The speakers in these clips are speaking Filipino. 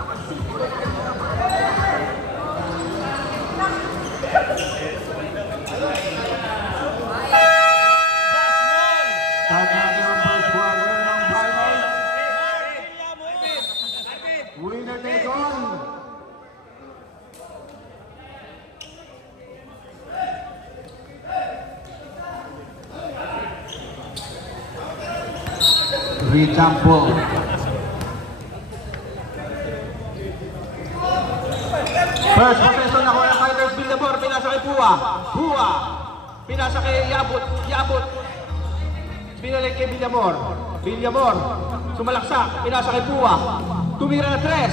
Start natin ang first quarter ng finals. Winner take all. Retampo. First possession na Royal Fighters. Villamor, pinasa kay Pua. Pua. Pinasa kay Yabut. Yabut. Binalik kay Villamor. Villamor. Sumalaksak. Pinasa kay Pua. Tumira na 3.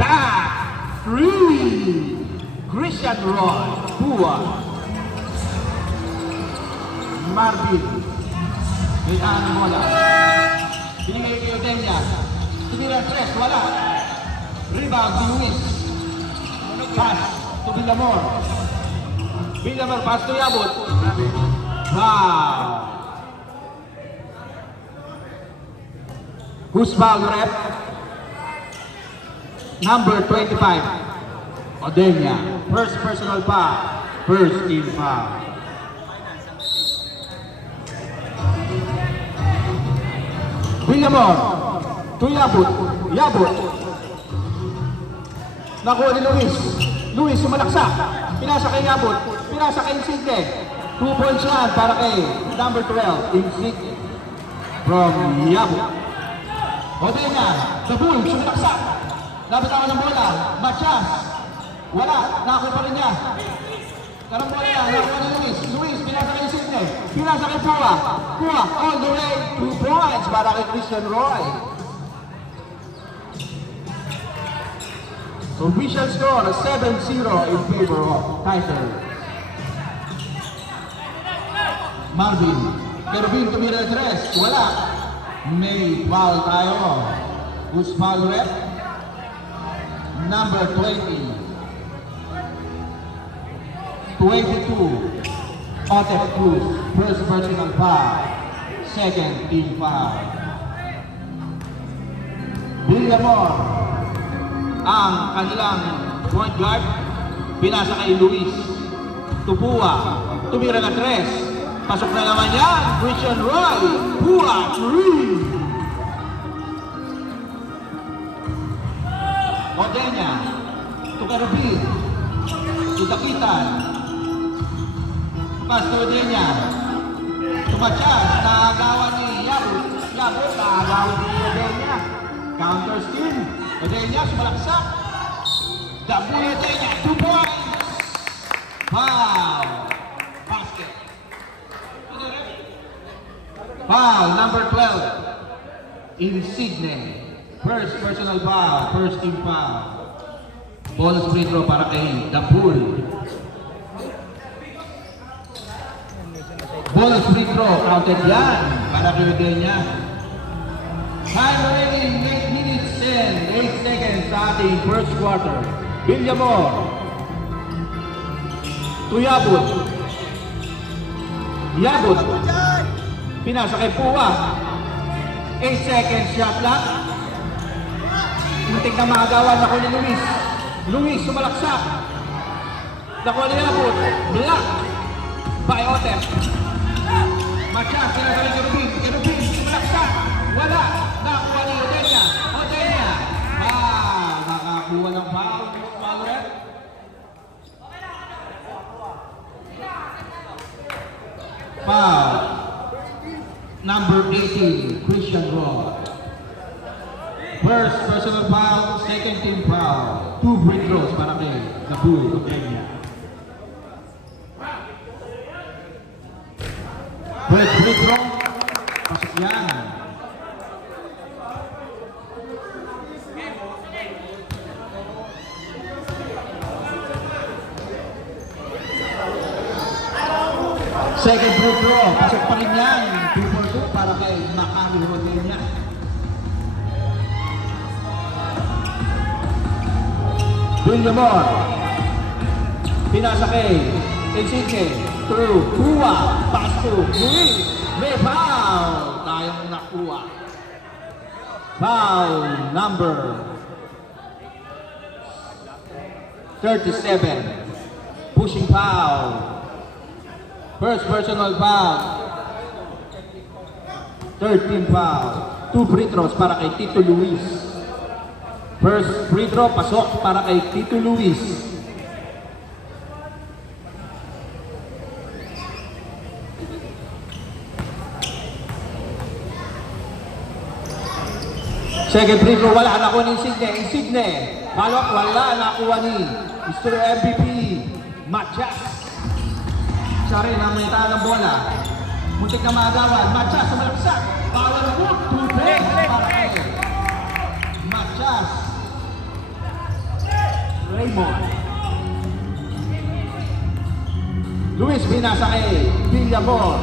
Back. 3. Christian Roy. Pua. Marvin. Litaan ng bola. Binigay kay Odenya. Tumira na 3. Wala. Rebound si Luis. Pass to Villamor. Villamor pass to Yabut. Wow. Who's foul, rep? Number 25. Odenya. First personal foul. First team foul. Villamor. To Yabut. Yabut. Nakuha ni Luis. Luis sumalaksak. Pinasa kay Yabut. Pinasa kay Insigne. 2 points yan para kay number 12. Insigne. From Yabut. Odenya. The Bull. Sumalaksak. Nabitawan ng bola. Machas. Wala. Nakuha pa rin niya. Karambola niya. Nakuha ni Luis. Luis. Pinasa kay Insigne. Pinasa kay Pua. Pua. All the way. 2 points para kay Christian Roy. So we shall score a 7-0 in favor of Titan. Marvin. Kervin tumira 3. Wala. May foul tayo. Who's foul, rep? Number 20. 22. Otep Cruz. First personal foul. Second team foul. Villamor. Ang kanilang point guard, pinasa kay Luis. Tupua, tumira na 3. Pasok na naman yan, Christian Roy. Pua, 3. Odenya, to Carabin. To Dakitan. Pass to Odenya. To Machas, naagawan ni Yabut. Yabut, naagawan ni Odenya. Counter steal. Odenya sumalaksak. Dabuya Odenya. 2 points. Foul. Basket. Foul number 12. Insigne. First personal foul. First team foul. Bonus free throw para kay Dapul. Bonus free throw. Counted yan para kay Odenya. Time remaining 8 minutes and 8 seconds sa ating first quarter. Villamor. To Yabut. Yabut. Pinasa kay Pua. 8 seconds shot lang. Muntik na maagawan ako ni Luis. Luis sumalaksak. Nakuha ni Yabut. Block. By Otep. Machas. Pinasa kay Kerubin. Kerubin sumalaksak. Wala. Nakuha ni Odenya. Odenya. Nakakuha ng foul. Foul rep. Foul. Number 18, Christian Roy. First personal foul, second team foul. 2 free throws para kay Dapul Odenya. First free throw. Pasok yan. Second free throw, pasok pa rin yan. 2 for 2 para kay Makami Odenya. Villamor. Pinasa kay Insigne. Through Pua. Pass to Luis. May foul. Tayong nakuha. Foul number 37. Pushing foul. First personal foul. 13 foul. 2 free throws para kay Tito Luis. First free throw, pasok para kay Tito Luis. Second free throw, wala nakuha ni Insigne. Balok, wala nakuha ni Mr. MVP, Matias. Siya rin ang may ng bola. Muntik na maagawan. Matias, sumalaksak. Power move, 2 points para kay Matias. Raymond. Luis, binasa kay Villamor.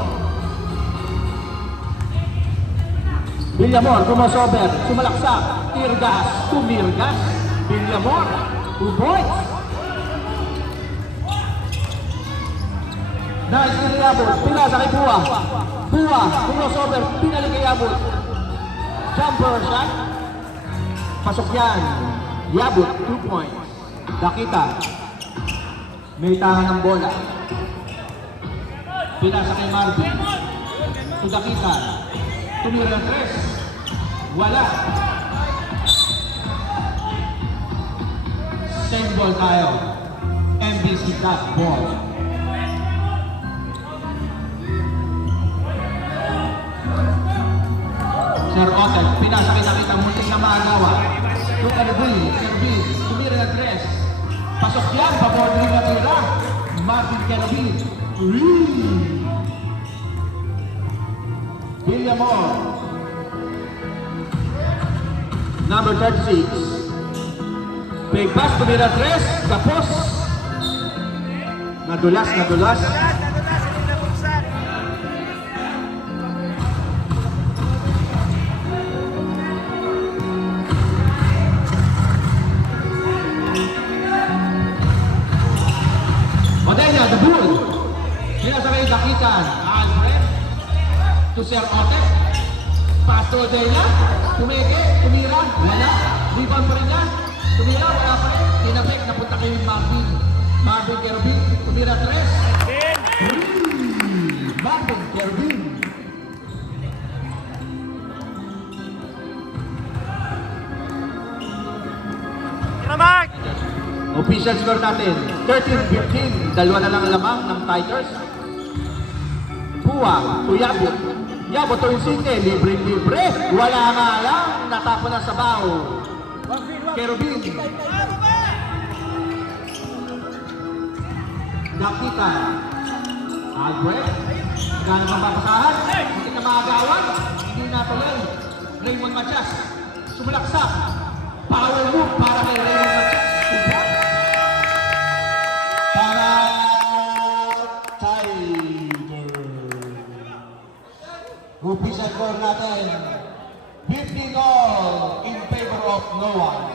Villamor, kumosober, sumalaksak, tirgas, tumirgas, Villamor, 2 points. Nice ni Yabot, pinasa kay Bua. Bua, kumosober, pinalik kay Yabot. Jumper shot. Pasok yan. Yabot, 2 points. Dakita. May tahan ng bola. Pinasa kay Marvin. To Dakita. Tumira ng 3. Wala. Same ball tayo. MBC dot ball. Sir Otel, pinasa kay Dakita, muntik na maagawa. To Erbil, tumira ng 3. Pasok yan, pabordering na tira. Marvin Kerabin. Villamor. Number 36. Big pass, tumira 3. Tapos. Nadulas. Modena, the bull. Pinasa kay Dakitan. Alfred. To Sir Otet. Pass to Odena. Tumeke, tumira, wala. Rebound pa rin yan. Tumira, wala pa rin. Tinapek, napunta kay Marvin. Marvin Kerubin. Tumira 3. Marvin Kerubin. Official score natin, 13-15. Dalawa na lang lamang ng Tigers. Bua, to Yabot. Yabot to Insigne, libre. Wala nga lang, natapon na sa bao. Kerubin. Dakita. Albert. Gano'n bang papasahan? Hindi na maagawan. Hindi natuloy. Raymond Matias. Sumalaksak. Power move para kay Raymond Matias. Para Tiger. Official score natin, 15 all in favor of no one.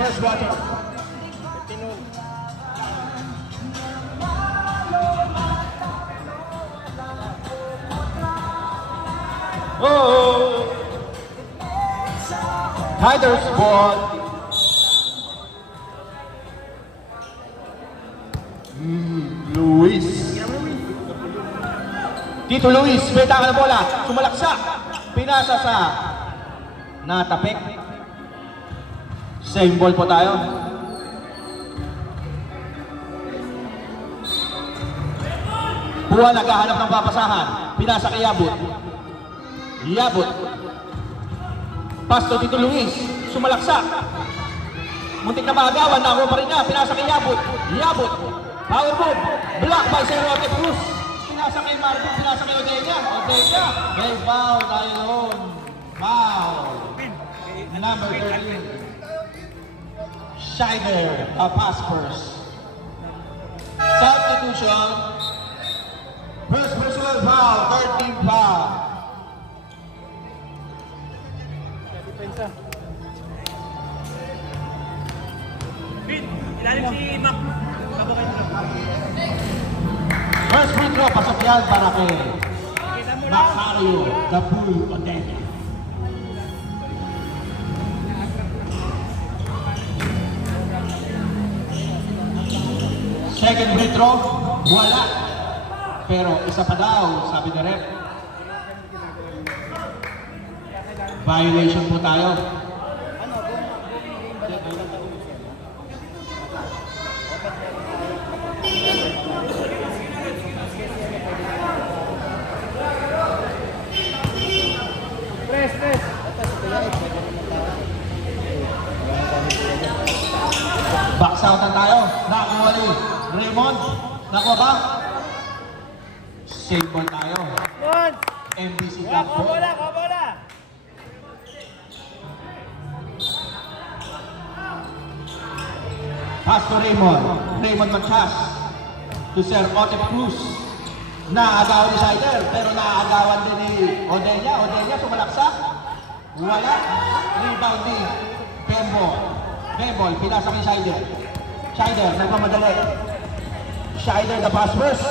First water. Oh! Tigers ball. Luis. Tito Luis, may taka ng bola. Sumalaksak. Pinasa sa natapik. Same ball po tayo. Buwa naghahanap ng papasahan. Pinasa kay Yabot. Yabot. Pass to Tito Luis. Sumalaksak. Muntik na maagawan. Nakuha pa rin niya. Pinasa kay Yabot. Yabot. Power move. Block by Sir Rote Cruz. Pinasa kay Marvin. Pinasa kay Odena. May foul tayo doon. Foul. Number 13. Scheider, the pass first. Substitution. First personal foul, third team foul. Bin, ilalim si Mac. Kabukay mo lang. First free throw, pasok yan para kay Kita mo lang. Macario, the Bull Odena. Second free throw, wala. Pero isa pa daw, sabi ni ref. Violation po tayo. Box out na tayo. Nakuha ni Raymond. Nakuha ba? Save ball tayo. Bon! MBC Wala, Cup kuha ball. bola, kuha bola! Pass to Raymond. Raymond Machas. To Sir Otep Cruz. Naagawan ni Scheider, pero naagawan din ni Odena. Odena sumalaksak. Wala. Rebounding. Bembol. Bembol, pinasa kay Scheider. Scheider, nagmamadali. Scheider, the pass first.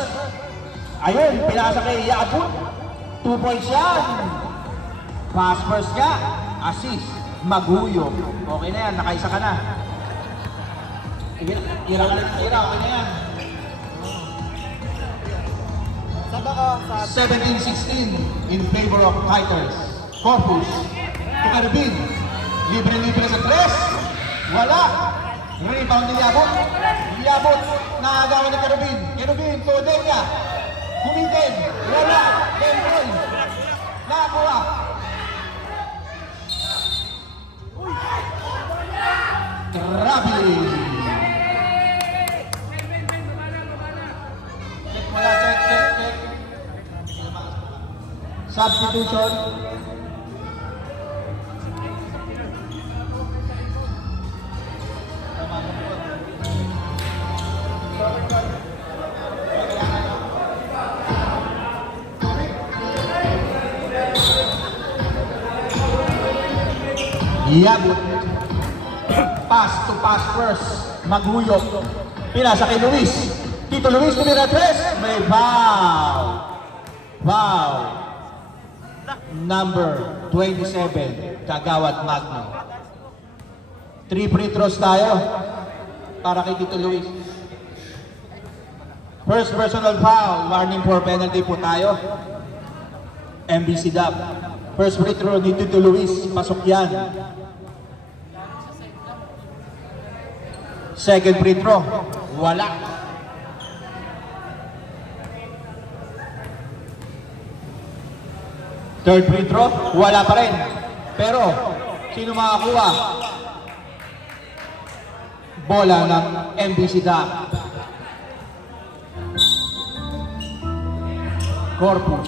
Ayun, pinasa kay Yabut. 2 points yan. Pass first ka. Assist. Maguyo. Okay na yan, nakaisa ka na. Ira ka na, ira, okay na yan. 17-16 in favor of Fighters. Corpus. To Carabin. Libre-libre sa tres. Wala. Rebound ni Yabot. Yabot. Naagawan ni Carabin. Carabin, to Odena. Kumitin. Wala. Bembol. Nakakuha. Traveling. Check wala, check. Substitution. Yabut. Pass to pass first. Maguyok. Pinasa kay Luis. Tito Luis, tumira tres. May foul. Foul. Number 27, Kagawad Magno. 3 free throws tayo para kay Tito Luis. First personal foul, warning for penalty po tayo. MBC Dub. First free throw ni Tito Luis, pasok yan. Second free throw, wala. Third free throw, wala pa rin. Pero, sino makakuha? Bola ng MBC Dub. Corpus.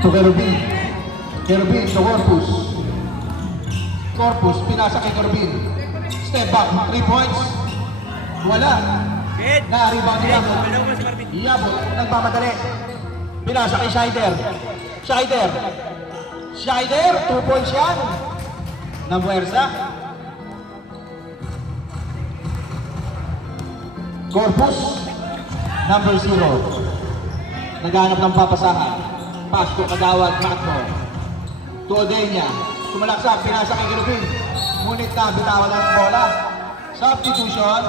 To Kerubin. Kerubin to Corpus. Corpus, pinasa kay Kerubin. Step back, 3 points. Wala. Good! Na-rebound niya. Dalawa mo si Marvin. Yabot, nagmamadali. Pinasa kay Scheider. Scheider. Scheider, 2 points yan. Namuwersa. Corpus, number 0. Naghanap ng papasahan. Pass to Kagawad Magno. To Odena. Sumalaksak, pinasa kay Kerubin. Ngunit na, bitawan ng bola. Substitution.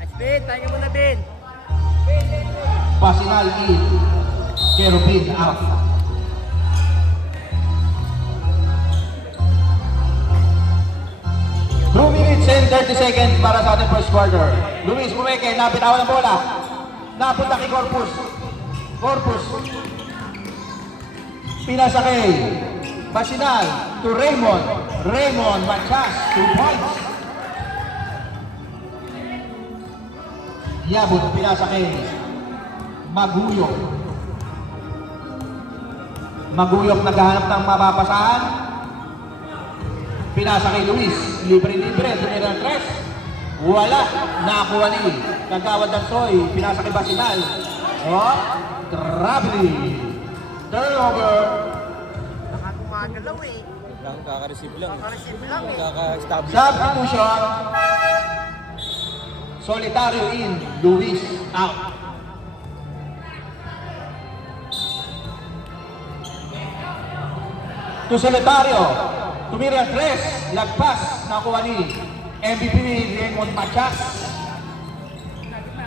Nice, Ben. Tayo ka muna, Ben. Pasinal ni Kerubin out. Two minutes and 30 seconds para sa ating first quarter. Luis Pumeke, napitawan ng bola. Napunta kay Corpus. Corpus. Pinasa kay Pasinal to Raymond. Raymond Machas, 2 points. Yabut, pinasa kay Maguyok. Maguyok naghahanap ng mapapasahan. Pinasa kay Luis. Libre-libre. Tumira ng 3. Wala. Nakakuha ni Kagawad Dansoy. Pinasa kay Basinal. Oh, traveling. Turnover. Gumagalaw eh. Kaka-receive lang. Naka-receive lang eh. Kaka-establish. Substitution. Solitario in. Luis out. To Solitario. Tumira ang 3. Lagpas. Nakuha ni MVP Raymond Machas.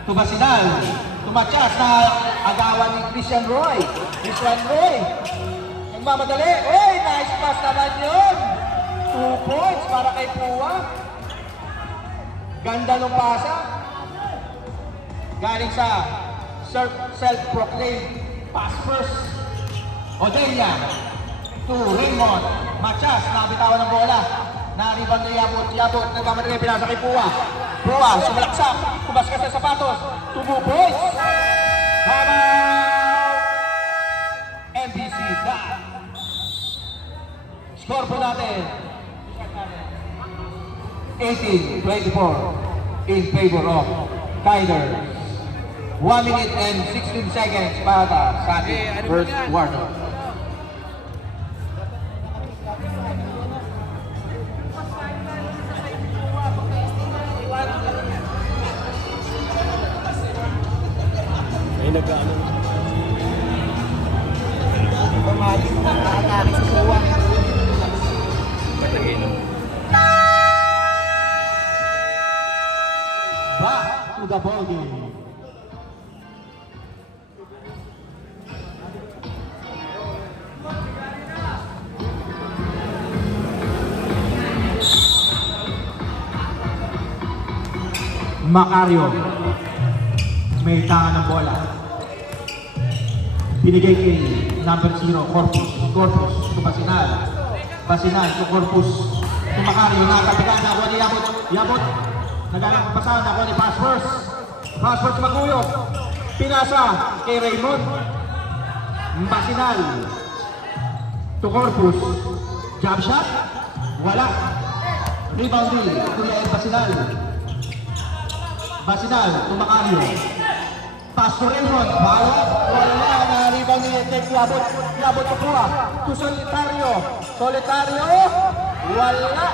To Basinal. To Machas na agawan ni Christian Roy. Christian Roy. Nagmamadali. Oy, nice pass naman yun. 2 points para kay Pua. Ganda ng pasa. Galing sa self-proclaimed pass first. Odelia to Raymond Machas. Nabitawan ng bola. Naribang na Yabot. Yabot. Nagmamadali. Pinasa kay Pua. Pua. Sumalaksak. Tumaskas sa sapatos. 2 points. Habang NBC back. Score po natin 18-24 in favor of Tigers. 1 minute and 16 seconds para sa ating first quarter. May nag-ano. Bumalik na nakatake sa buwan. Patagino. Back to the ball game. Macario. May tangan ng bola. Binigay kay number 0, Corpus. Corpus to Basinal. Basinal to Corpus. To Macario. Nakapitan na ako ni Yabot. Yabot. Nagalang pasahan ako ni pass first. Pass first Maguyo. Pinasa kay Raymond. Basinal. To Corpus. Jump shot. Wala. Rebounding. Kuya El Basinal. Basinal to Macario. Pass to Raymond. Wala. Na-rebound ni Tek Yabot. Yabot to Pua. To Solitario. Solitario. Wala.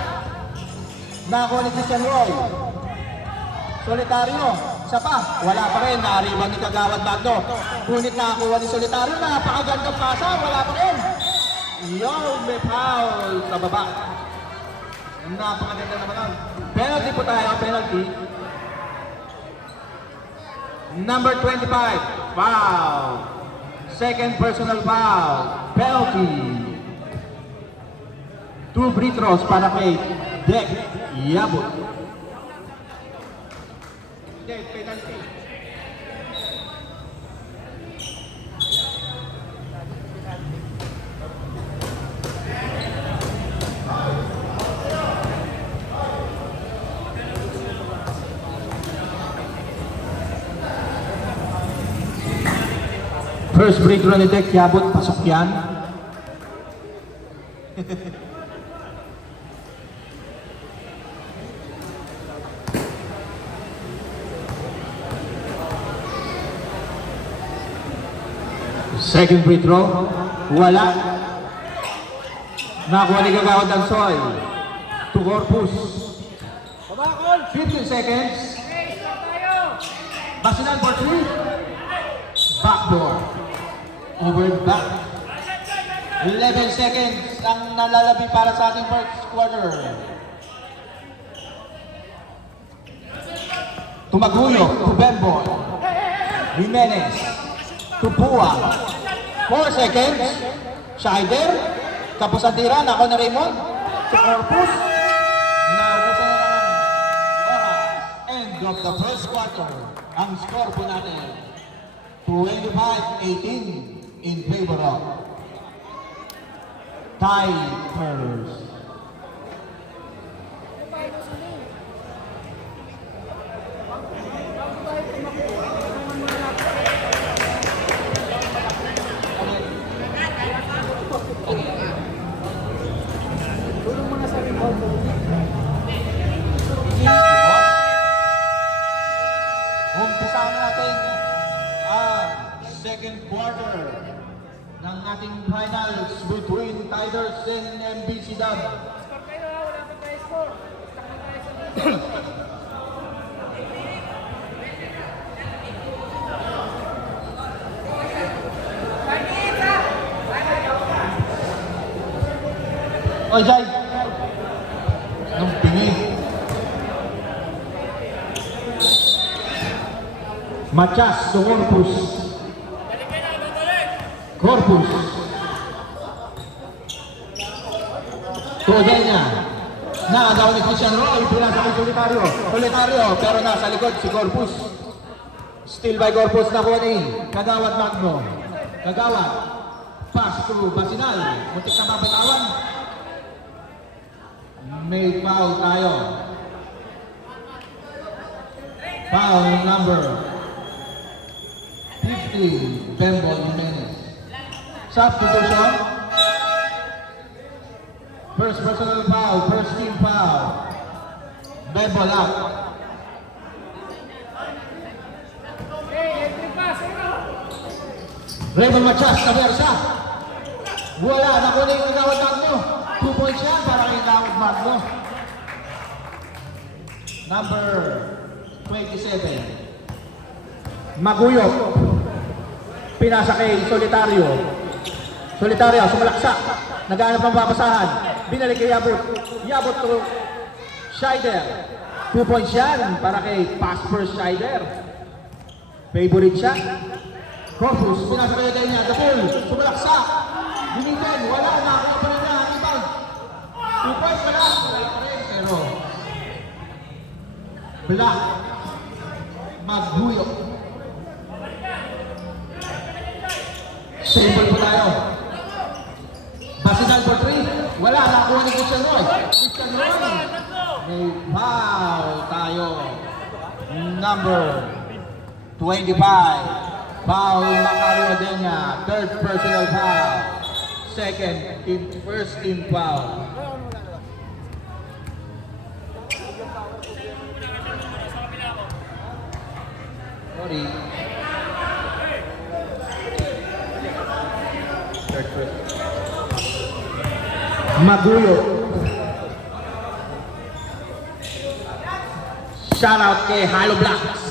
Nakuha ni Christian Roy. Solitario. Isa pa. Wala pa rin. Na-rebound ni Kagawad Bagno. Ngunit nakakuha ni Solitario. Napakagandang pasa. Wala pa rin. Yung may foul sa baba. Napakaganda naman lang. Penalty po tayo. Penalty. Number 25, foul. Second personal foul. Penalty. 2 free throws para kay Dek Yabot. Penalty. First break run ni Dek Yabot, pasok yan. Second free throw, wala. Nakuha ni Kagawad Dansoy. To Corpus. 15 seconds. Basinal for 3. Backdoor. Over back. 11 seconds ang nalalabi para sa ating first quarter. Tumaguyo, to Bembo. Jimenez, to Pua. 4 seconds. Scheider. Tapos ang tira, nako na Raymond. To Corpus. Naubusan na lang ang oras. End of the first quarter. Ang score po natin. 25-18 in favor of Tigers. Tulong mo na sa remote. finals between Tigers and MBC Dub. Oy, Jai! Anong pingi? Machas to Corpus. Corpus. Tudenya. Nakagawa ni Christian Roy. Pinasa kay Solitario. Solitario. Pero nasa likod si Corpus. Still by Corpus na kuha ni Kagawad Magno. Kagawad. Pass to Basinal. Muntik na mabatawan. May foul tayo. Foul number 15, Bembol Jimenez. Substitution. First personal foul, first team foul. Bembol out. Raymond Machas, kabersa. Wala, nakunin yung Kagawad Magno. 2 points yan para kay Kagawad Magno. Number 27. Maguyok. Pinasa kay Solitario. Solitario, sumalaksak. Naghahanap ng babasahan. Binalik kay Yabot. Yabot to Scheider. 2 points yan para kay Pasper Scheider. Favorite shot. Corpus, pinasa kay Denya. The ball, sumalaksak. Gunitin, wala na. Ako pa rin na. Rebound. 2 points wala. Wala pa rin. Pero Black. Maguyok. Simple po tayo. Basinal for 3. Wala, nakuha ni Christian Roy. Christian Roy. May foul tayo. Number 25. Foul Macario Denya. Third personal foul. Second team, first team foul. Sorry. Maguyo. Shout out kay Halo Blacks.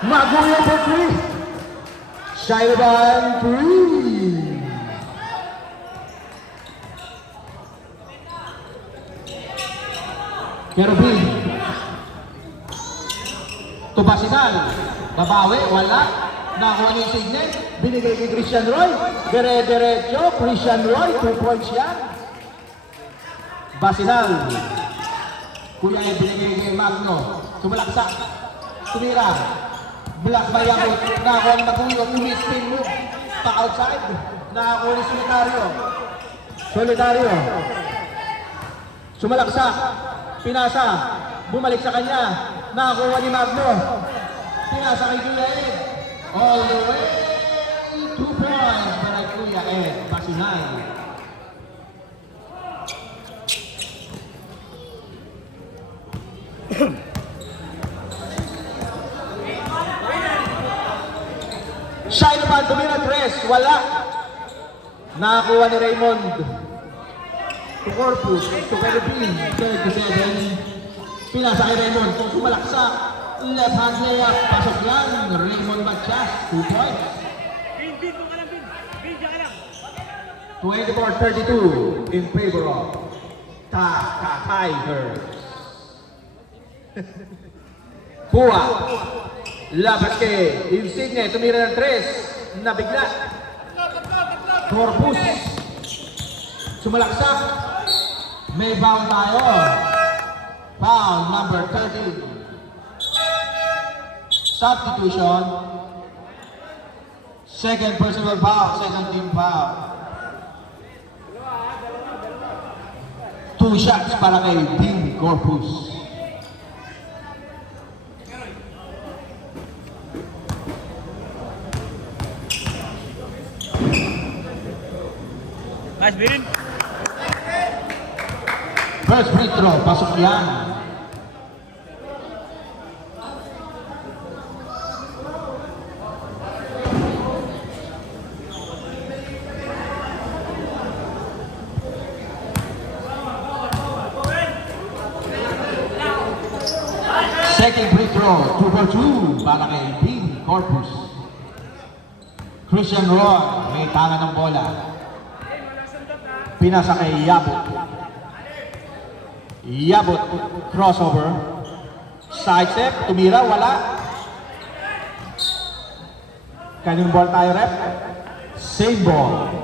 Maguyo for 3. Shaiban 3. Kervin. Tubasinal. Babawi, wala. Nakuha niya yung signet. Binigay kay Christian Roy. Dire-diretso. Christian Roy. 2 points yan. Basinal. Kuya ay binigay kay Magno. Sumalaksak. Tumira. Black by Yabot. Nakuha ni Maguyo. Umi-spin move. Pa-outside. Nakakuha ni Solitario. Solitario. Sumalaksak. Pinasa. Bumalik sa kanya. Nakakuha ni Magno. Pinasa kay Kuya Ed. All the way. 2 points para Kuya Ed. Basinal. Shine man, tumira 3. Wala. Nakakuha ni Raymond. To Corpus. To Caribbean. 37. Pinasa kay Raymond. Kung sumalaksak. Left hand layup. Pasok lang. Raymond Machas. 2 points. Bin, doon ka lang, Bin. Bin, diyan ka lang. 24-32 in favor of Taka Tigers. Pua. Labas kay Insigne. Tumira ng 3. Nabigla. Corpus. Sumalaksak. May foul tayo. Foul number 13. Substitution. Second personal foul. Second team foul. 2 shots para kay Team Corpus. Nice, Bin. First free throw, pasok yan. Second free throw, 2 for 2 para kay Bean Corpus. Christian Roy, may tangan ng bola. Pinasa kay Yabot. Yabot, crossover. Side step, tumira, wala. Kaning ball tayo, rep? Same ball.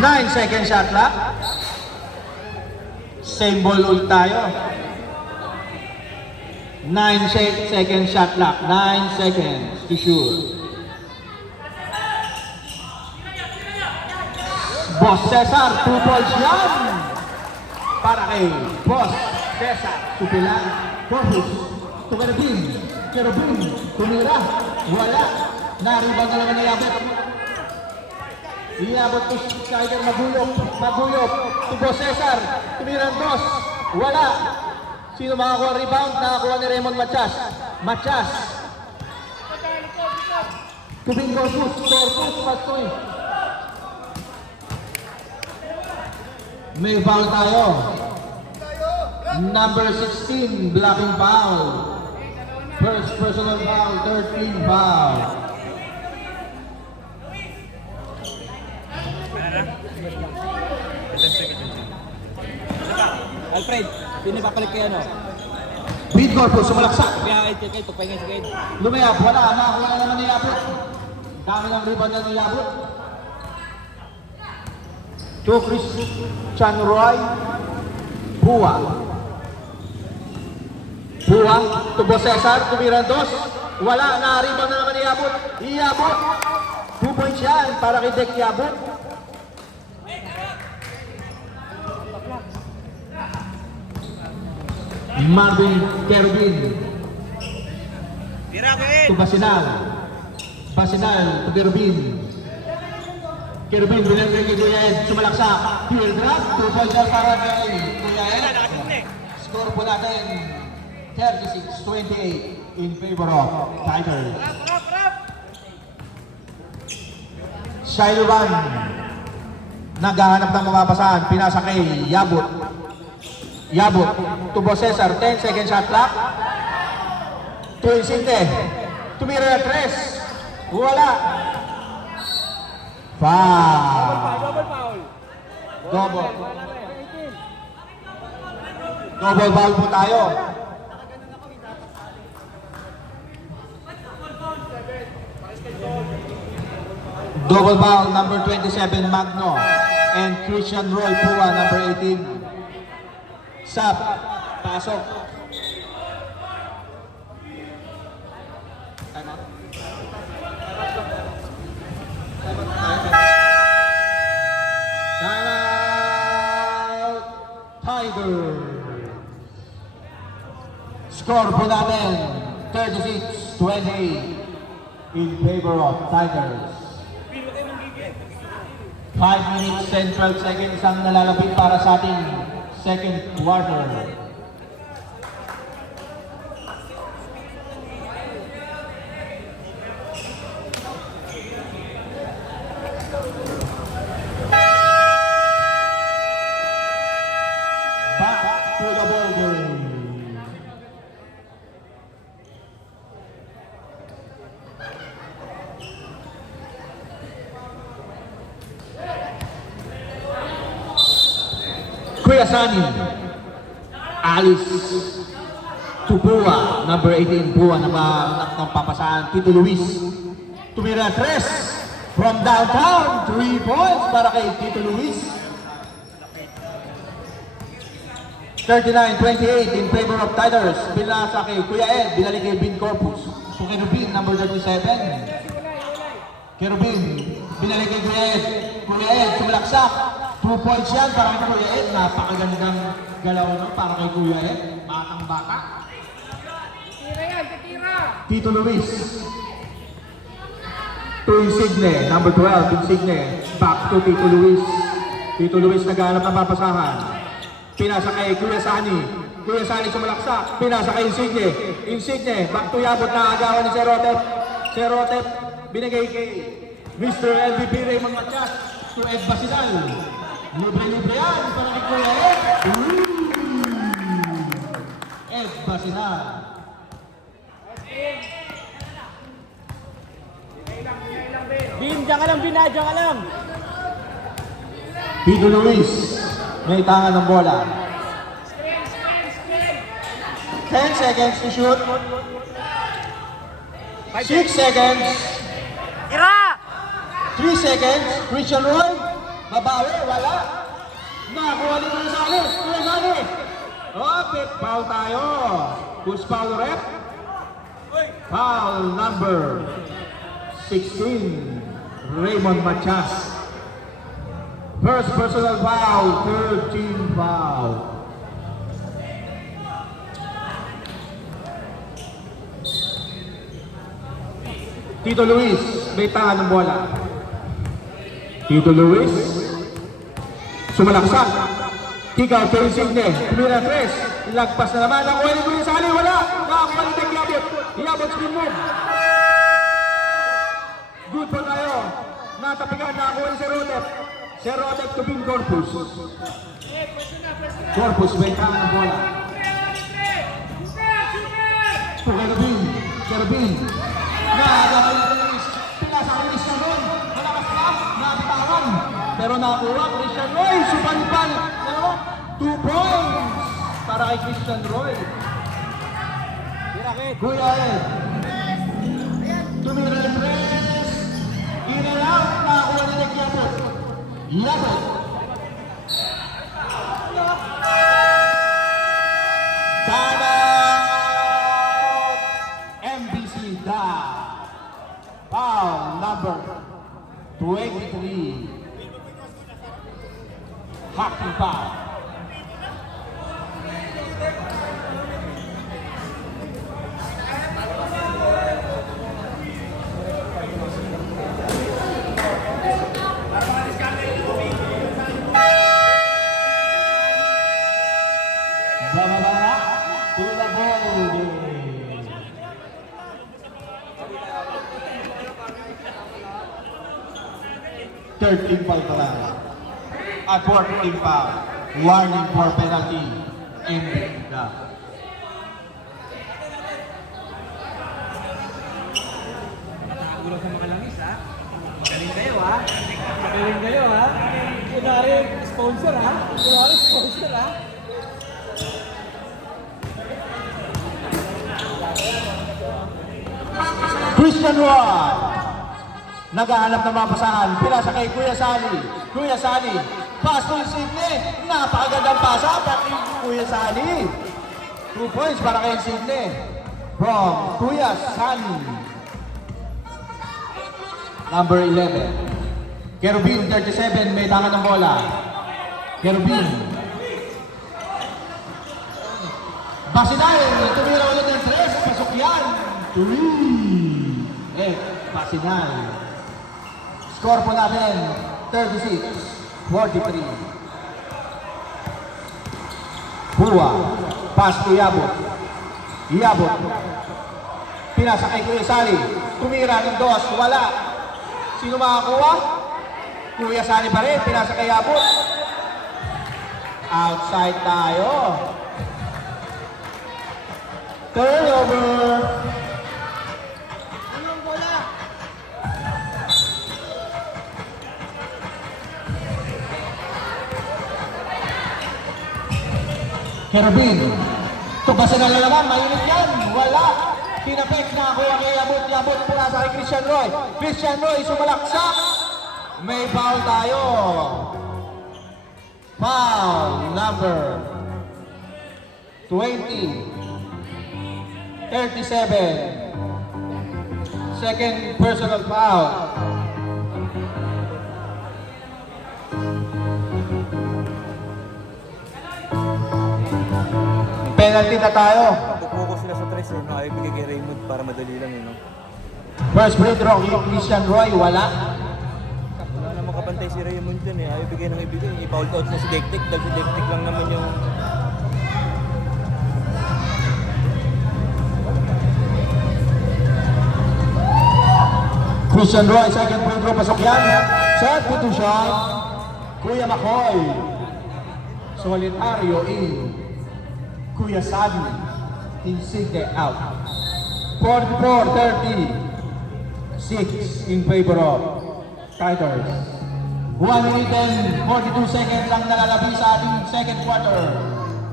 9 second shot clock. Same ball ulit tayo. 9 second shot clock. 9 seconds to shoot. Boss Cesar, 2 balls yan. Para kay Boss Cesar. Tupilan. Corpus. Tukarabin. Kerubin. Tumira. Wala. Naribang na naman niyabot. Iabot ko si Tiger, magulop. To Boss Cesar. Tumirang dos. Wala. Sino makakuha rebound? Nakakuha ni Raymond Machas. Machas. Tubing Corpus. Pastoy. May foul tayo. Number 16, blocking foul. First personal foul, 13 foul. Alfred, pinipapalit kayo ano? Bean Corpus, sumalaksak. Kaya kayo, pagpahinga si Kate. Lumayap, wala. Nakakuha na naman ni Yabot. Dami ng rebound na ni Yabot. To Christian Roy. Buwa. To Boss Cesar. Tumirang dos. Wala. Naka-rebound na naman ni Yabot. Yabot. 2 points yan para kay Dek Yabot. Marvin Kervin. Tira, Kate! To Basinal. To Kervin. Kervin, binagay kay Kuya Ed. Sumalaksak. Field drop. 2 points yan para kay Kuya Ed. Score po natin 36-28 in favor of Tigers. Shailuban. Naghahanap ng mapapasahan. Pinasa kay Yabot. To Boss Cesar. 10 second shot clock. To Insinte. Tumira na 3. Wala. Foul. Double foul po tayo. Double foul, number 27, Magno. And Christian Roy Pua, number 18. Sab, pasok. Timeout, Tiger. Score po natin, 36-28 in favor of Tigers. 5 minutes and 12 seconds ang nalalapit para sa ating second quarter. Back to the ball game. Kuya Sani, Alice Tupua, number 18, Pua, na papasahan. Tito Luis, tumira 3 from downtown, 3 points para kay Tito Luis. 39-28 in favor of Tigers. Pinasa kay Kuya Ed, binalik kay Bean Corpus. So Kerubin, number 37. Kerubin, binalik kay Kuya Ed. Kuya Ed, sumalaksak. 2 points yan para kay Kuya Ed. Napakagandang galaw no para kay Kuya Ed. Batang bata. Tito Luis. To Insigne, number 12, Insigne. Back to Tito Luis. Tito Luis naghahanap ng papasahan. Pinasa kay Kuya Sani. Kuya Sani sumalaksak. Pinasa kay Insigne. Insigne, back to Yabot na agawan ni Sir Rotet. Si Rotep, binigay kay Mr. LVP Raymond Matias to Ed Basilan. Libre-libre yan para kay Kuya Ed. Ed Basilan. Bin, dyan ka lang, Bin, dyan ka lang. Pino Luis, may tangan ng bola. 10 seconds to shoot. 6 seconds. Tira! 3 seconds. Christian Roy, babawi, wala. Nakakuha ni Kuya Sali. Kuya Sali. Pit foul tayo. Who's foul rep? Foul number 16, Raymond Matias. First personal foul, third team foul. Tito Luis, may tangan ng bola. Tito Luis, sumalaksak. Kick out kay Insigne, tumira 3. Lagpas na naman ang Kuya Kuya Sali, wala. Nakakuha ni Yabot. Yabot spin move. Good po tayo. Natapigan na ako si Rotep. Si Rotep to Bin Corpus. Corpus, may tangan ng bola. Kerubin. Kerubin. Nakakakay ng Luis. Pinasa ko Christian Roy. Malakas na. Nakatawan. Pero nakakuha Christian Roy. Supan-pan. 2 points para kay Christian Roy. Kuya Ed. Tumira ng 3. In and out. Nakakuha ni Yabot. Yabot. Timeout. MBC down. Foul number 23. Hockey foul. Bababa to the ball game. Third team foul pa lang. At fourth team foul. Warning for penalty. MVP na. Ulo sa mga langis, ha? Galing kayo, ha? Galing kayo, ha? Kunwari, sponsor, ha? Kunwari, sponsor, ha? Christian Roy. Naghahanap ng mga pasahan. Pinasa kay Kuya Sali. Kuya Sali. Pass to Insigne. Napakagandang pasa. Pati Kuya Sali. 2 points para kay Insigne. From Kuya Sali. Number 11. Kerubin, 37. May tangan ng bola. Kerubin. Basinain. Tumira ulit ng 3. Pasok yan. 3. Basinal. Score po natin, 36-43. Buwa. Pass to Yabot. Yabot. Pinasa kay Kuya Sali. Tumira ng 2. Wala. Sino makakuha? Kuya Sali pa rin. Pinasa kay Yabot. Outside tayo. Turnover. Kerubin. Tubasan na naman, mainit yan. Wala. Pinapek na ako kay Yabot. Yabot pula sa kay Christian Roy. Christian Roy sumalaksak. May foul tayo. Foul number 20. 37. Second personal foul. Penalty na tayo. Focus sila sa tres eh, no? Ayaw bigay kay Raymond para madali lang eh, no? First free throw, Christian Roy, wala. Wala namang kabantay si Raymond dyan eh, ayaw bigay ng ibigay. I-foul out na si Dektik, dahil si Dektik lang naman yung... Christian Roy, second free throw, pasok yan. Substitution, Kuya Makoy. Solitario in. Kuya Sadi, Insigne out. 44-30. 6 in favor of Tigers. 1 minute and 42 seconds lang nalalabi sa ating second quarter.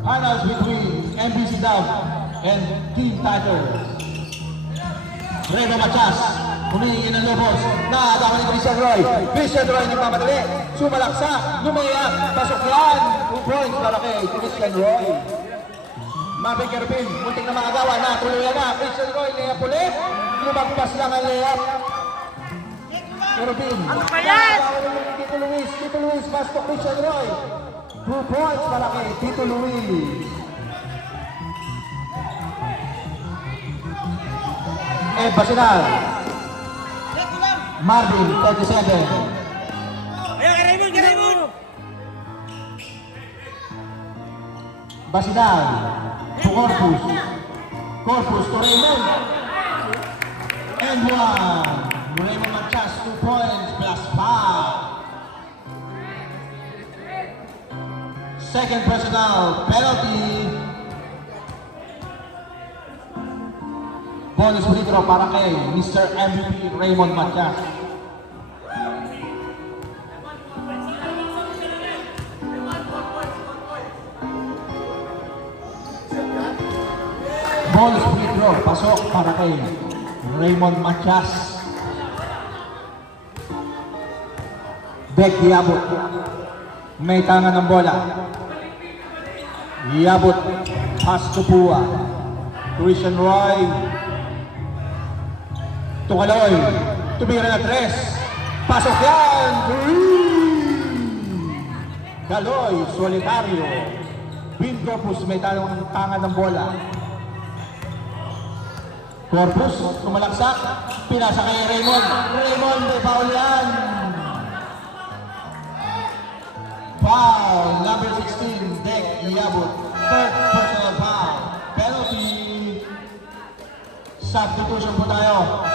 Finals between MBC Dub and Team Tigers. Remo Machas, humihingi ng lubos. Nakagawa ni Christian Roy. Christian Roy nagmamadali. Sumalaksa, lumayak, pasok yan. 2 points para kay Christian Roy. Mabing Kerpin, muntik na makagawa na. Tuluyan na. Christian Roy, layup ulit. Lumagpas lang ang layup. Kerpin. Ano ba yan? Tito Luis, pass to Christian Roy. 2 points para kay Tito Luis. Basinal. Marvin, 37. Ayan, Raymond, Raymond! Basinal. To Corpus. Corpus to Raymond. And 1. Raymond Machas, 2 points plus 5. Second personal penalty. Bonus free throw para kay Mr. MVP Raymond Machas. Bonus free throw, pasok para kay Raymond Machas. Beck Iabot. May tangan ng bola. Iabot. Pass to Pua. Christian Roy. Tukaloy. Tumira na 3. Pasok yan. Kaloy. Solitario. Bin Corpus may tangan ng bola. Corpus. Tumalaksak. Pinasa kay Raymond. Raymond may foul yan. Foul. Number 16. Beck Iabot. Third personal foul. Penalty. Substitution po tayo.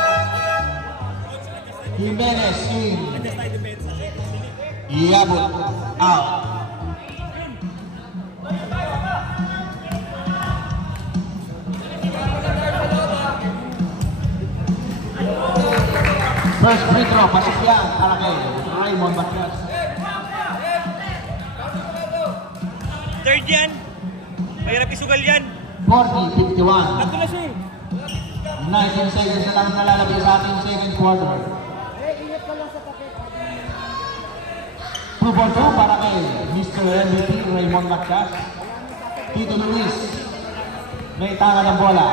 Jimenez in. Iabot out. First free throw, pasok yan para kay Raymond Machas. Third yan. Mahirap isugal yan. 40-51. Ato na siya eh. 19 seconds na lang nalalagay sa ating second quarter. 2-2 para kay Mr. MVP Raymond Machas. Tito Luis. May tangan ng bola.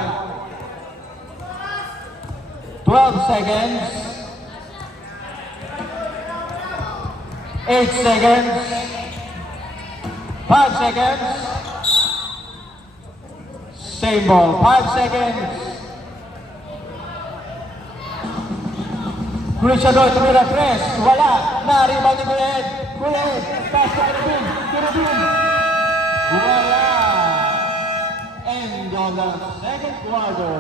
12 seconds. 8 seconds. 5 seconds. Same ball. 5 seconds. Christian Roy, tumira 3. Wala. Na-rebound ni Guled. Guled. Pass to Kerubin. Kerubin. Wala. End of the second quarter.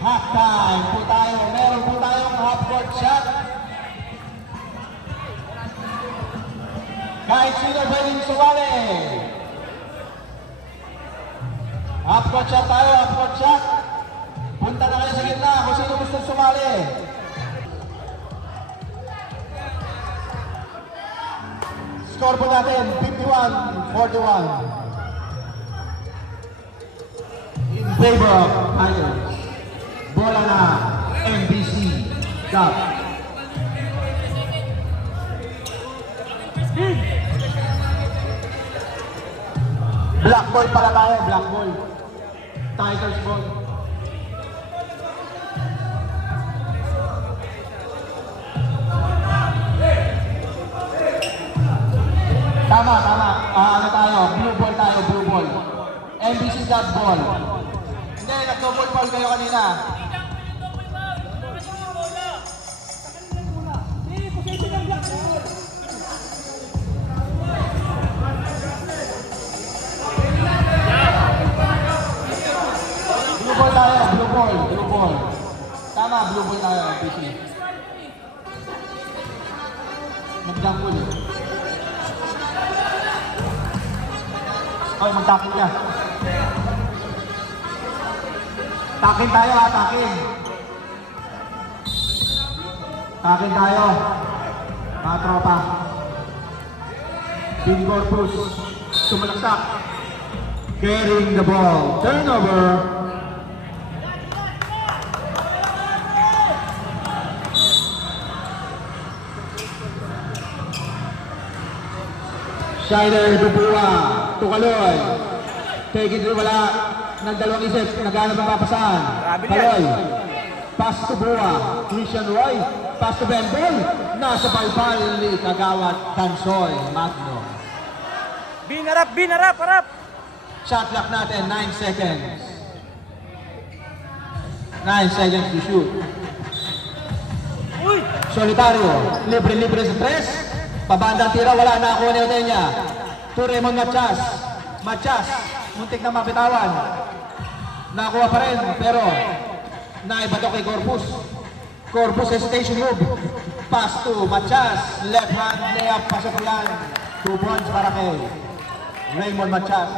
Halftime po tayo. Meron po tayong half-court shot. Kahit sino pwedeng sumali. Half-court shot tayo. Half-court shot. Punta na kayo sa gitna kung sino gusto sumali. Score po natin, 51-41. In favor of Tigers. Bola na, MBC Cup. Black ball pala tayo, black ball. Tigers ball. Tama. Ano tayo? Blue ball tayo, blue ball. MBC Cup ball. Hindi, nag-double ball kayo kanina. Blue ball tayo, blue ball. blue ball tayo, PC. Mag-jump ball eh. Okay, mag-tackle ka. Takin tayo ha, takin. Takin tayo. Mga tropa. Team Corpus. Sumalaksak. Carrying the ball. Turnover. Shider Dubua. Tukaloy. Take it, wala. Nagdalawang isip. Naghanap ang papasahan. Kaloy. Pass to Bua. Christian Roy. Pass to Bembol. Nasa palpal ni Kagawad Tansoy Magno. Binarap, harap! Shot clock natin, 9 seconds. 9 seconds to shoot. Uy! Solitario, libre sa tres. Pabandang tira, wala na ako ni Otenya. To Raymond Machas. Machas, muntik na mapitawan. Nakuha pa rin, pero naibato kay Corpus. Corpus hesitation move. Pass to Machas. Left hand layup, pasok yan. 2 points para kay Raymond Machas.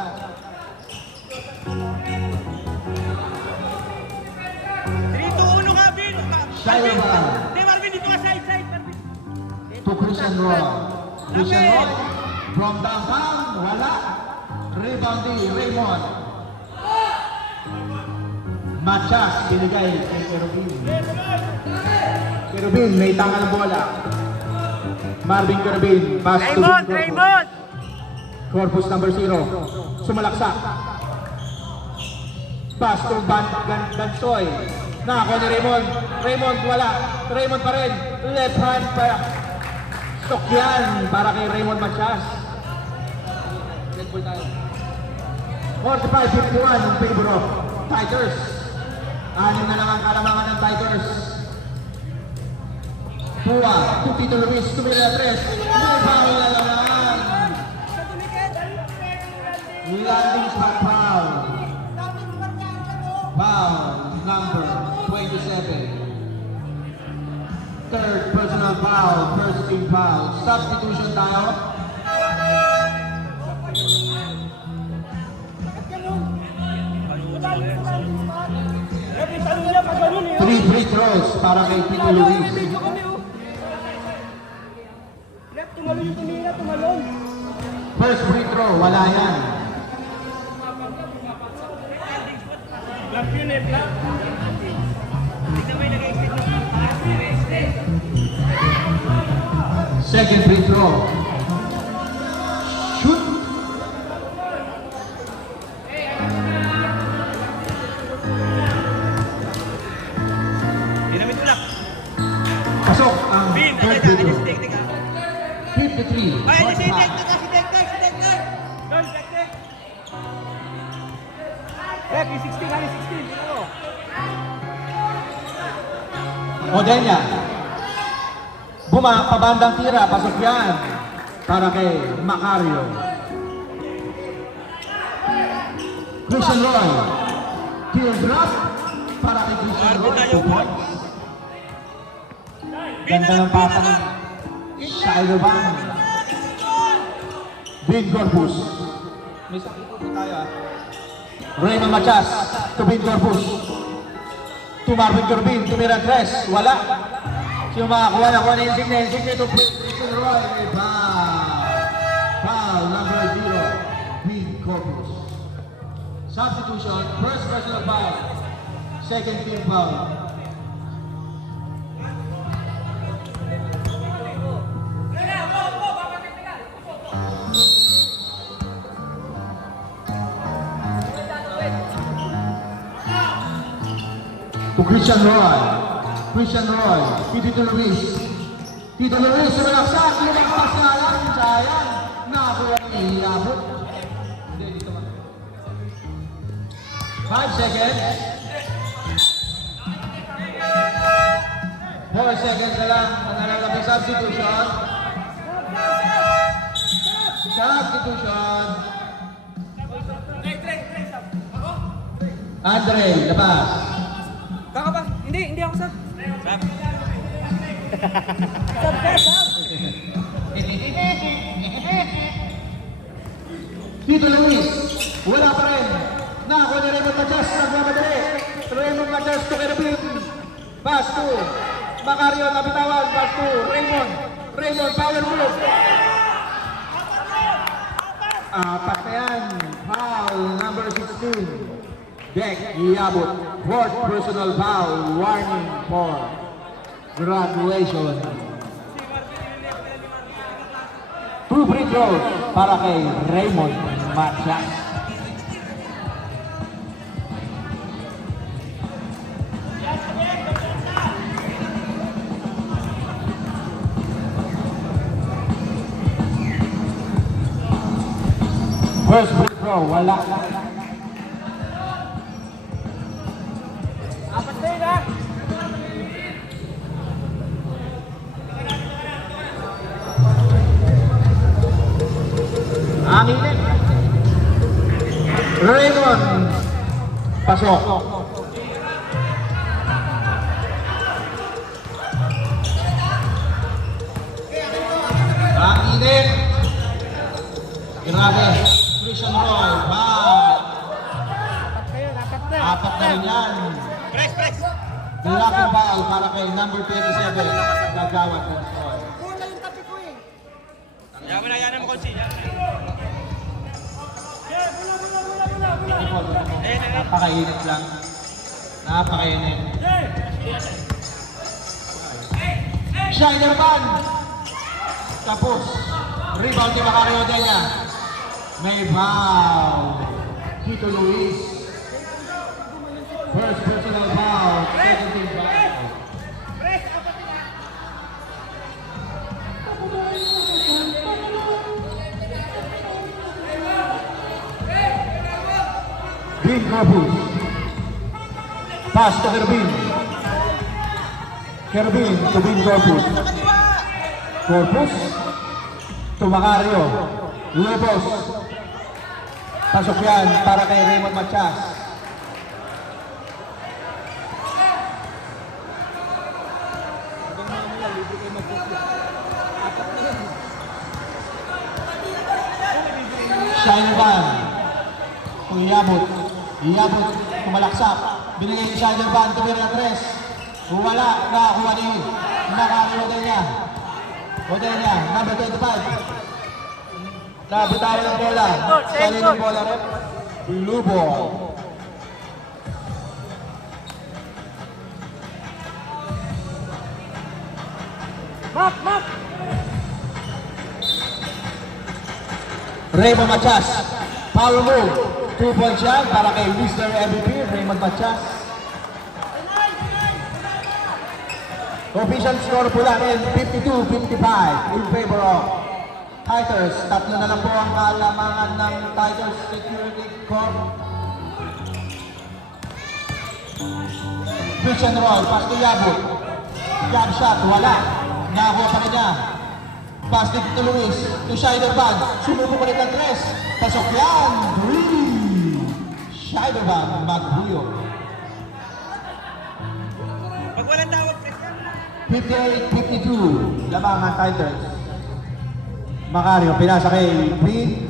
3-2-1 ka, Bin! Shiloh Baral. Hindi, Marvin, dito ka side, Marvin. To Christian Roy. Christian Roy from downtown, wala. Rebound ni Raymond. Machas, binigay kay Kerubin. Kerubin, may tangal bola. Marvin Kerubin, pass to Corpus. Corpus number 0. Sumalaksak. Pass to Gansoy. Nakakuha ni Raymond. Raymond, wala. Raymond pa rin. Left hand pa. Stok yan para kay Raymond Machas. 45-51 in favor of Tigers. 6 na lang ang kalamangan ng Tigers. Pua, to Tito Luis, tumira 3. May foul na naman. Landing spot foul. Foul number 27. Third personal foul, first team foul. Substitution tayo. Three free throws para kay Tito Luis. First free throw, wala yan. Second free throw. Shoot. Dinamit mo lang. Pasok ang Bin, third free throw. technique. 53. Ay, One si foul. Tek. Doon, Tek. Tek, 16, 16. Ano? Odenya. Pabandang tira, pasok yan. Para kay Macario. Christian Roy. Teardrop. Para kay Christian Roy. 2 points. Ganda ng pasa ng Shiloh Baral. Bin Corpus. May sakit po tayo ah. Raymond Machas. To Bin Corpus. To Marvin Corbin. Tumira 3. Wala. Sino makakuha na kuha na insigne. Insigne to Christian Roy. Foul number 0. Bin Corpus. Substitution. First personal foul. Second team foul. To Christian Roy. Christian Roy. Tito Luis. Tito Luis, sumalaksak. Lumagpas nga lang. Sayang. Nakakuha ni Labot. Hindi, dito man. 5 seconds. 4 seconds na lang. Ang nalalapit substitution. Substitution. Andre, labas. Baka ba? Hindi ako sa... Tito Luis, wala pa rin. Nakakuha ni Raymond Matias, nagmamadali. Raymond Matias to Kerubin. Pass to Macario, nabitawan. Pass to Raymond. Raymond, power move. Apat na yan. Foul number 16. Beck Iabot. Fourth personal foul. Warning for graduation. 2 free throws para kay Raymond Matias. First free throw, wala. Apat na yun ha. Ang init. Raymond. Pasok. Ang init. Grabe. Christian Roy. Bad. Apat na rin yan. Nilaking foul para kay number 27. Gagawad ng Roy. Napakainit lang. Napakainit. Shiner Ban. Tapos. Rebound ni Macario Della. May foul. Tito Luis. First personal foul. Second team foul. Bin Corpus. Pass to Kerubin. Kerubin to Bin Corpus. Corpus to Macario. Lobos. Pasok yan para kay Raymond Matias. Shiner Van. Kung Iabot. Iabot, kumalaksak. Binigay ni Shiner Van, tumira ng 3. Wala, nakakuha ni Macario Odenya. Odenya, number 25. Nabitawan ng bola. Sali ng bola rin. Blue ball. Mark! Raymond Matias. Power move. 2 points yan para kay Mr. MVP, Raymond Matias. Official score po namin, 52-55 in favor of Titers. Tatlo na lang po ang kalamangan ng Titers Security Corp. Christian Roy, pass to Yabut. Jab shot, wala. Nakakuha pa rin niya. Pass to Tito Luis, to Scheiderbahn. Sumubo ko rin ng 3. Pasok yan, 3. Scheiderbahn, magbuyo. Pag walang tawag, 58-52, labangan Titers. Macario, pinasa kay Green,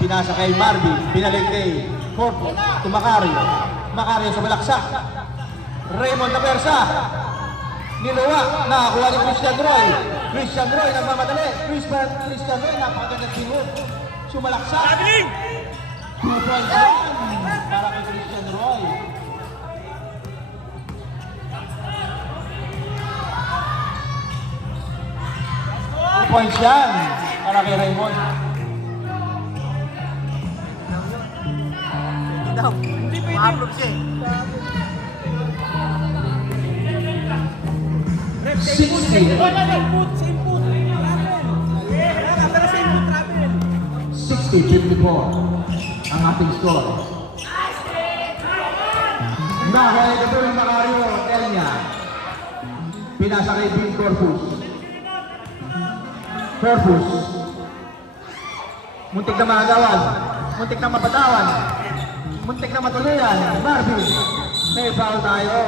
pinasa kay Marby, pinalik kay Corpus, to Macario. Macario sa balaksak. Raymond na persa. Niluwa, nakakuha ni Christian Roy. Christian Roy nagmamadali. Christian Roy, napakagandang sinod. Sumalaksak. 2 points para kay Christian Roy. Points yan para kay Raymond. Daw. Ma-approve siya eh. 60-54 ang ating score. Nakuha ito ng Macario Elnya. Pinasa kay Bin Corpus. Corpus. Muntik na maagawan. Muntik na mapatawan. Muntik na matuluyan. Marvin. May foul tayo.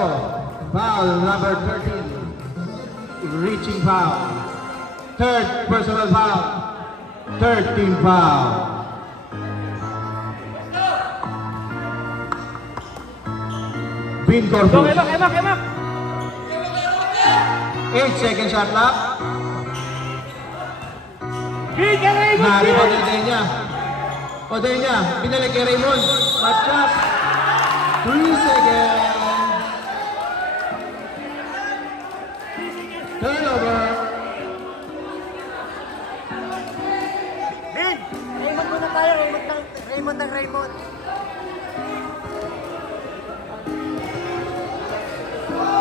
Foul number 13. reaching foul. Third personal foul. Third team foul. Vin Corpus. Emak! 8-second shot clock. Bigyan Raymond! Nari pa Odenya. Odenya, binalik kay Raymond. Matchas. 3 seconds. Turnover. Bin! Raymond muna tayo. Raymond ng Raymond.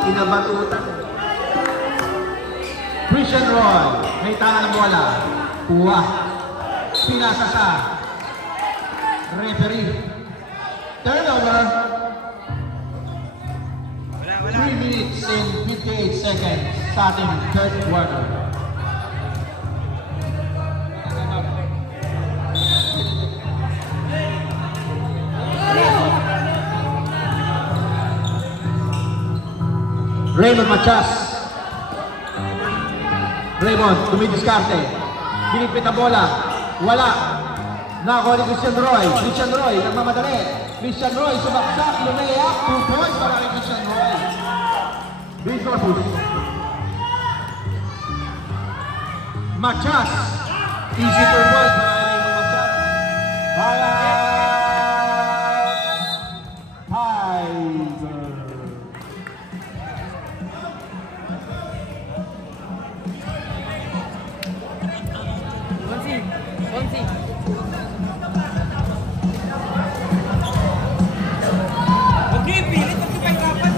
Kinabatutan. Christian Roy, may tangan ng bola. Puwa. Pinasa sa referee. Turnover. 3 minutes and 58 seconds sa ating third quarter. Raymond Machas. Raymond, dumidiskarte. Binipit ang bola. Wala. Nakakuha ni Christian Roy. Christian Roy, nagmamadali. Christian Roy, sumaksak, lumayak. 2 points para kay Christian Roy. Big Corpus. Machas. Easy 2 points para kay Raymond Machas. Para Tiger. Konsi! Huwag niyo ipilit, huwag niyo pahirapan.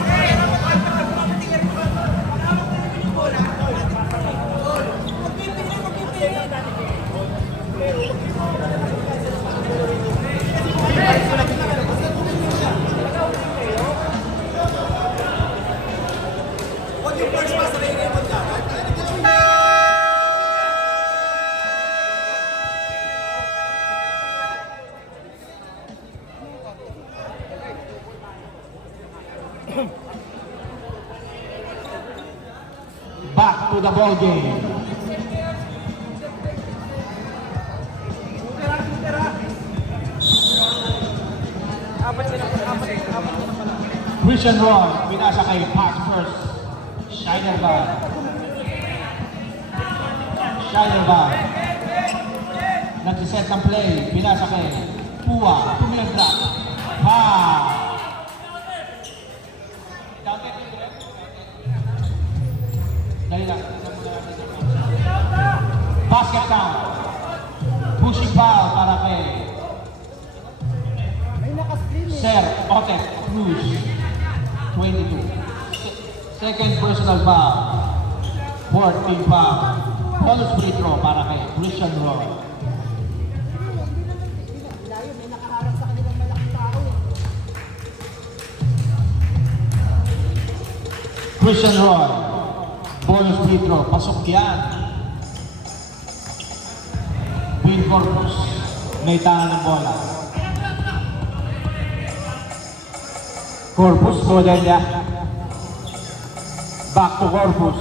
Back to the ball game. Christian Roy, pinasa kay pass first. Shinerban. Nagsiset ng play, pinasa kay Pua, tumilandra. Dali lang. Basket count. Pushing foul para kay Sir Otet Cruz. 22. Second personal foul. Fourth team foul. Bonus free throw para kay Christian Roy. Christian Roy. Bonus free throw. Pasok yan. Win Corpus. May tangan ng bola. Corpus, model niya. Back to Corpus.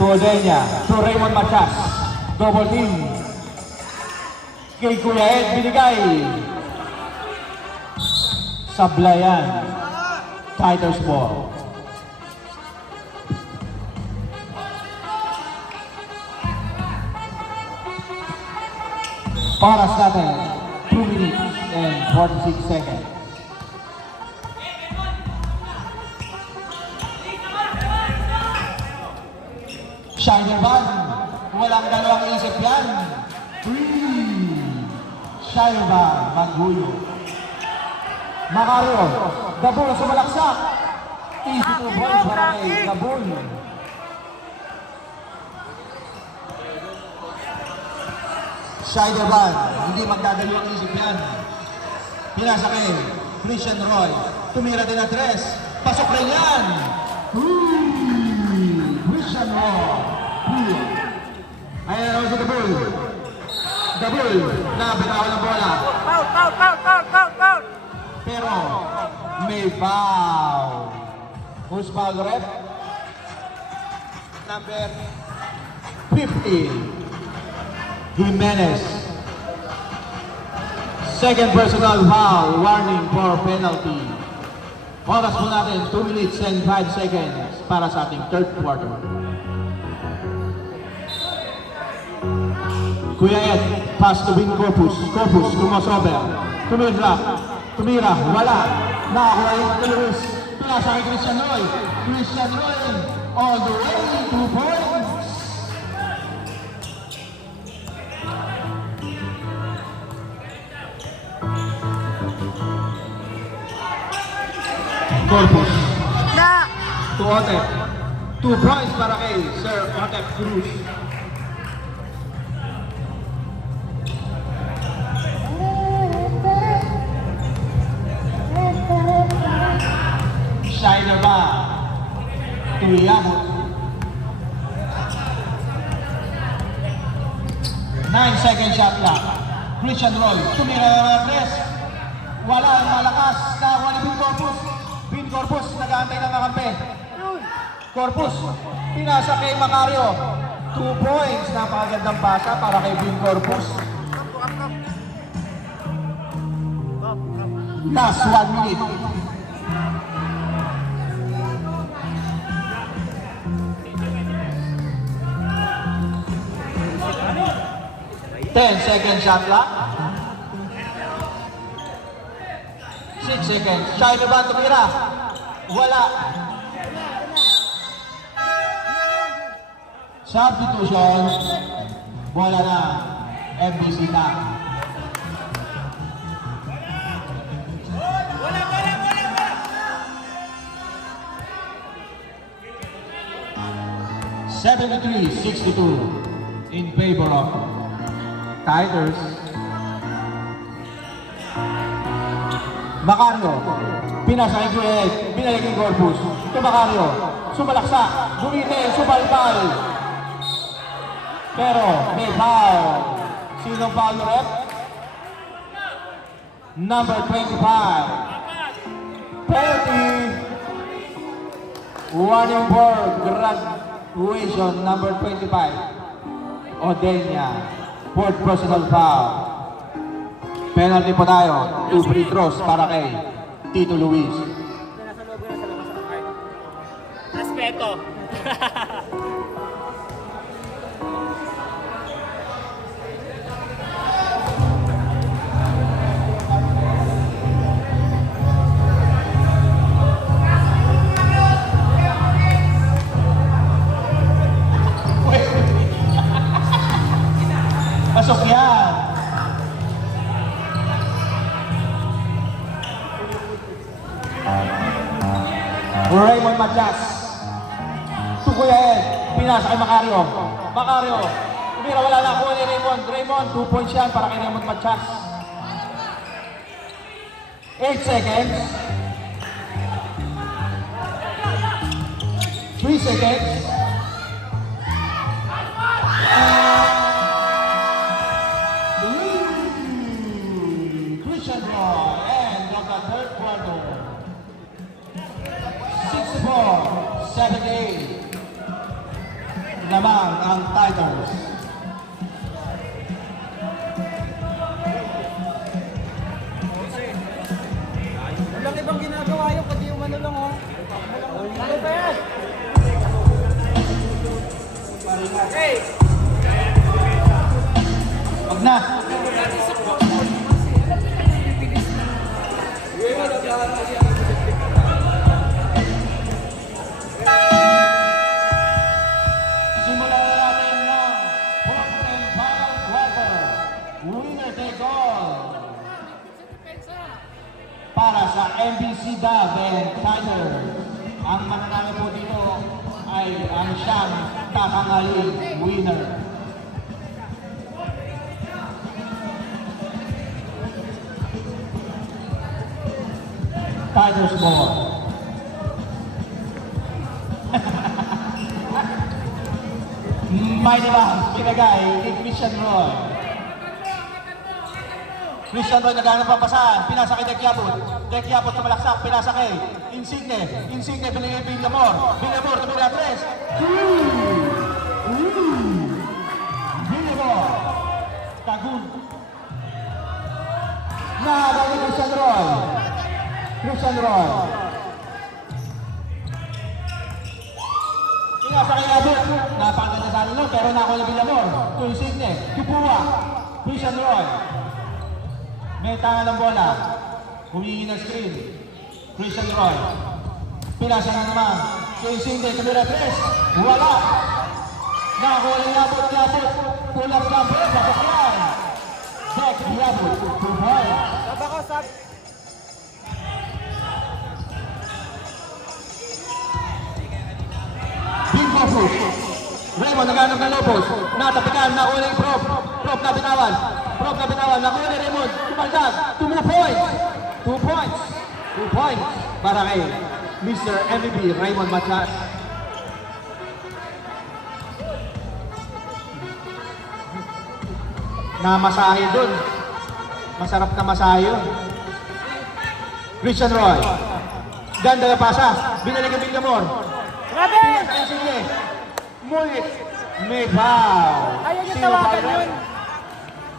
To Odenya. To Raymond Machas. Double team. Kay Kuya Ed binigay. Sablayan. Tigers ball. Oras natin, 2 minutes and 46 seconds. Shinerban, walang dalawang isip yan. 3. Shinerban, Maghuyo. Macario, Gabul sumalaksak. Easy to ball para kay Gabul. Shinerban, hindi magdadalawang isip yan. Pinasa kay Christian Roy. Tumira din ang tres. Pasok rin yan. Christian Roy. Ayan naman si Gabul. Gabul na binawan ng bola. Foul! Pero may foul. Who's foul, ref? number 50, Jimenez. Second personal foul, warning for penalty. Oras po natin, 2 minutes and 5 seconds para sa ating third quarter. Kuya Ed, pass to Vin Corpus. Corpus, crossover. Tumira, wala. Nakakuha yung Luis. Pinasa kay Christian Roy. Christian Roy, all the way, 2 points. Corpus. Na! To Otep. 2 points para kay Sir Otep Cruz. Shiner ba? To Yabut. 9-second shot clock. Christian Roy. Tumira na press. Wala ang malakas. Nakakuha ni Vin Corpus. Vin Corpus, nag-aantay ng kakampi. Corpus, pinasa kay Macario. 2 points. Napakagandang pasa para kay Vin Corpus. Last 1 minute. Ten-second shot clock. 6 seconds. Shiner ba tumira? Wala. Substitution. Bola na. MBC na. (73-62) in favor of Tigers. Macario, pinasa kay Greg, binalik yung Corpus. Ito Macario, sumalaksa, bumite, subalbal. Pero may foul. Sinong foul rep? Number 25. Penalty. Warning for graduation, number 25. Odenya, fourth personal foul. Penalty po tayo. 2 free throws para kay Tito Luis. Respeto. Pasok yan. Raymond Matias. Tukuya Ed. Pinasa kay Macario. Macario. Tumira, wala na ako ni Raymond. Raymond, 2 points yan para kay Raymond Matias. 8 seconds. 3 seconds. Christian Roy, end of the third quarter. 64-78. Lamang ang Tigers. Walang ibang ginagawa yun, pati yung ano lang, oh. Ano ba yan? Hey! Wag na. Simulan na natin ng fourth and final quarter. Winner take all. Para sa MBC Dub and Tigers. Ang mananalo po dito ay ang siyang kakangaling winner. Tigers ball. May diba, pinagay ni Christian Roy. Christian Roy naghanap ang pasahan. Pinasa kay Dek Yabut. Dek Yabut sumalaksak. Pinasa kay Insigne. Insigne binigay Villamor. Villamor tumira 3. Villamor. Tagun. Nakagawin Christian Roy. Christian Roy. Pinasa kay Yabut. Napakaganda sa ano pero nakuha na Villamor. To Insigne. Tupua. Christian Roy. May tanga ng bola. Humingi ng screen. Christian Roy. Pinasa na naman. Si Insigne, tumira 3. Wala. Nakakuha ng Yabut. Pull-up jumper. Sasakyan. Dek Yabut. 2 points. Sab ako, sab. Bingo push. Raymond naghanap ng Lopos. Natapikan. Nakuha ng Prof. Prof na bitawan. Nakuha ni Raymond. Tumaldag. 2 points. 2 points. 2 points. Para kay Mr. MVP Raymond Machas. Namasahe dun. Masarap na masahe yun. Christian Roy. Ganda na pasa. Binalik ang Villamor. Grabe! Sige. Mulit. May foul. Ayun yung Sino tawagan foul? yun.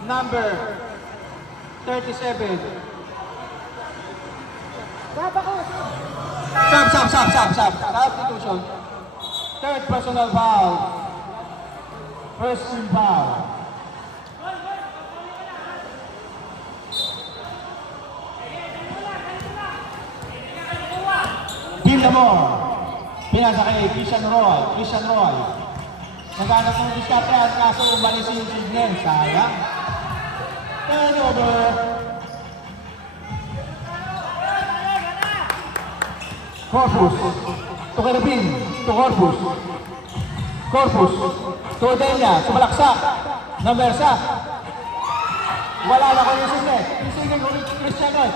Number 37. Sab ako. Substitution. Third personal foul. First team foul. Villamor. Pinasa kay Christian Roy. Naghanap ng diskatrehan kaso umalis yung signal. Sayang. Turnover. Corpus. To Carabin. To Corpus. To Odenya. Sumalaksak. Namersa. Wala na ko yung signal. Yung Christian Roy.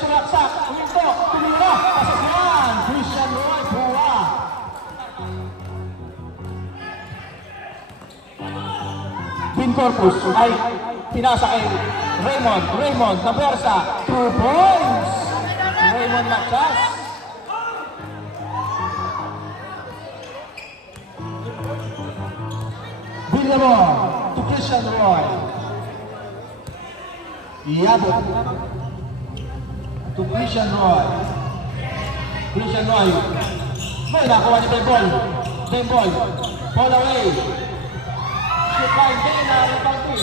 Sumalaksak. Huminto. Tumira. Pasasyan. Christian Roy. Buwa. Pin Corpus ay pinasa kay Raymond na Bersa. 2 points. Raymond Machas. Villamor to Christian Roy. Yabut to Christian Roy. May nakuha ni Bembol. Ball away. Shoot line din na rebound.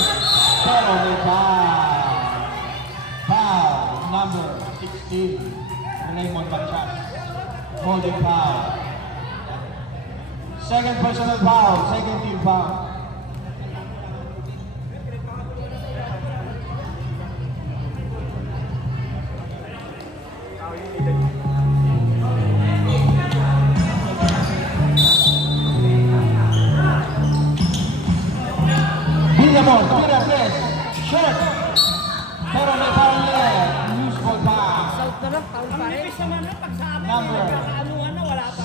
Pero may foul. Number 16. Raymond Machas. Holding foul. Second personal foul. Second team foul. Villamor, tira 3. Short. Pero may foul niya. Useful pass. South na lang, foul pa rin. Number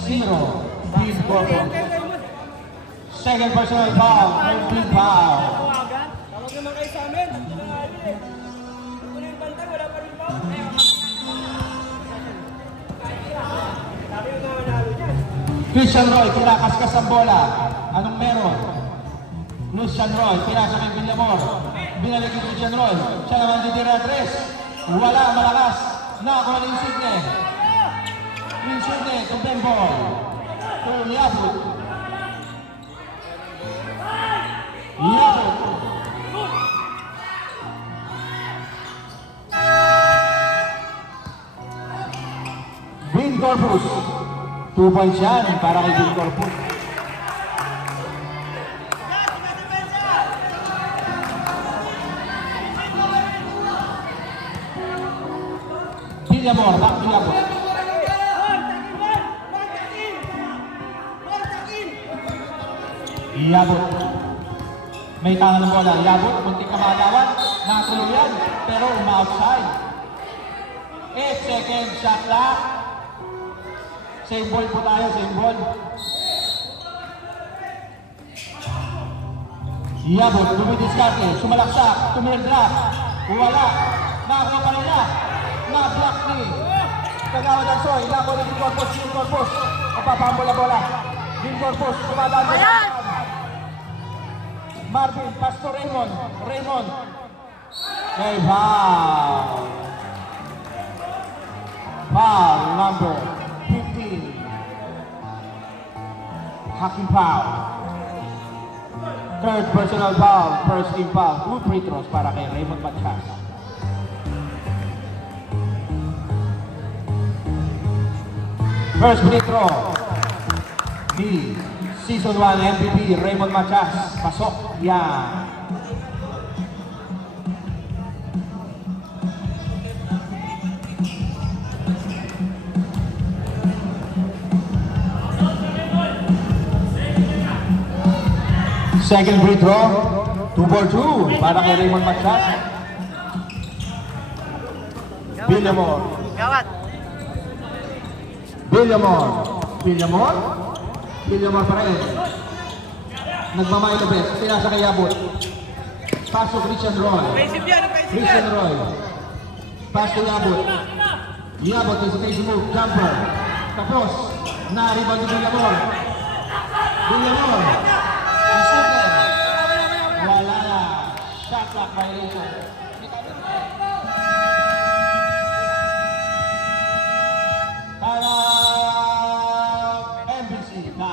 0. Team Corpus. Second personal foul. Third team foul. Tawag naman kayo sa amin. Tatlo na nga yun eh. Tatlo na yung bantay, wala pa rin ba? Sabi yung mga nalo dyan. Christian Roy, kinakaskas ang bola. Anong meron? Christian Roy, pinasa kay Villamor. Binalik yung Christian Roy. Siya naman titira 3. Wala, malakas. Nakakuha ni Insigne. to Bembol. To Yabut. Vin Corpus. 2 points yan para kay Vin Corpus. Villamor, back to Yabut. Yabut. May tangan ng bola. Yabut, muntik ka makagawan. Nakatuloy yan, pero uma-outside. 8 seconds, shot clock. Same ball po tayo, same ball. Yabut, dumidiskarte, sumalaksak, tumirdrap. Wala. Nakakuha pa nila. Na-block ni Kagawad Ansoy. Labo ni Dean Corpus. Dean Corpus. Napapahambol ang bola. Dean Corpus. Sumadaan mo. Marvin. Pass to Raymond. Raymond. Okay, foul. Foul number 15. Hacking foul. Third personal foul. First team foul. 2 free throws para kay Raymond Matias. First free throw ni Season 1 MVP Raymond Matias. Pasok. Yan. Second free throw, 2 for 2 para kay Raymond Matias. Villamor. Villamor. Villamor. Villamor pa rin. Nagmamay Lopez. Pinasa kay Yabot. Pass to Christian Roy. Christian Roy. Pass to Yabot. Yabot hesitation move. Jumper. Tapos, na-rebound ni Villamor. Villamor. Wala na. Shot clock violation. Para MBC na.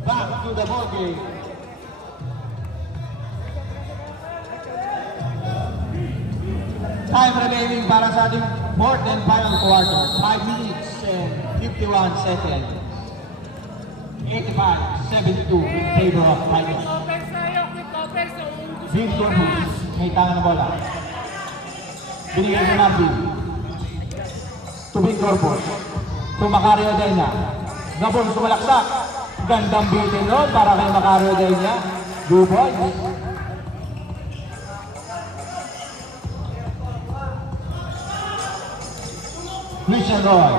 Back to the ball game. Time remaining para sa ating fourth and final quarter. 5 minutes and 51 seconds. 85-72 in favor of Tigers. Victor Cruz, may tangan na bola. Binigay ni Marvin. To Big Corpus. To Macario Dena. Gabon sumalaksak. Gandang bitin nun para kay Macario Dena. Two points. Christian Roy.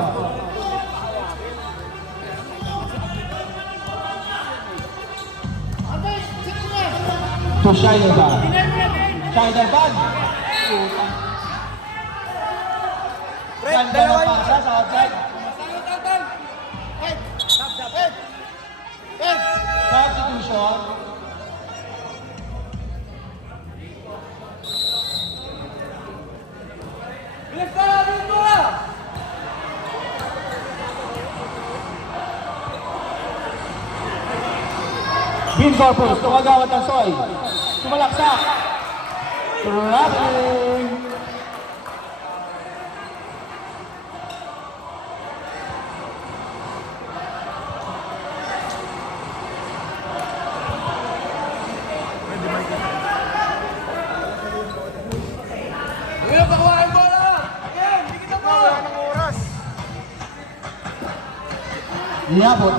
To Shaidelban. Shaidelban. Ganda ng pasa sa outside. Substitution. Dean Corpus, tumagawat ng soy. Tumalaksak. Traveling. Iabot.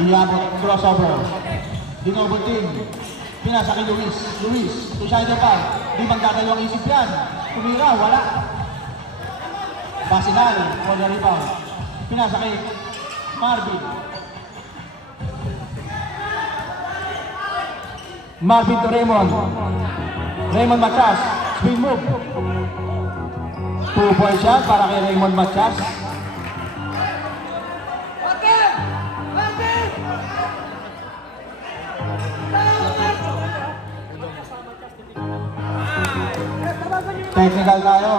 Iabot, crossover. Dinoble team. Pinasa kay Luis. Luis, to Shaidelban. Di magdadalawang isip yan. Tumira, wala. Basinal, for the rebound. Pinasa kay Marvin. Marvin to Raymond. Raymond Matias. Spin move. 2 points shot para kay Raymond Matias. Technical tayo.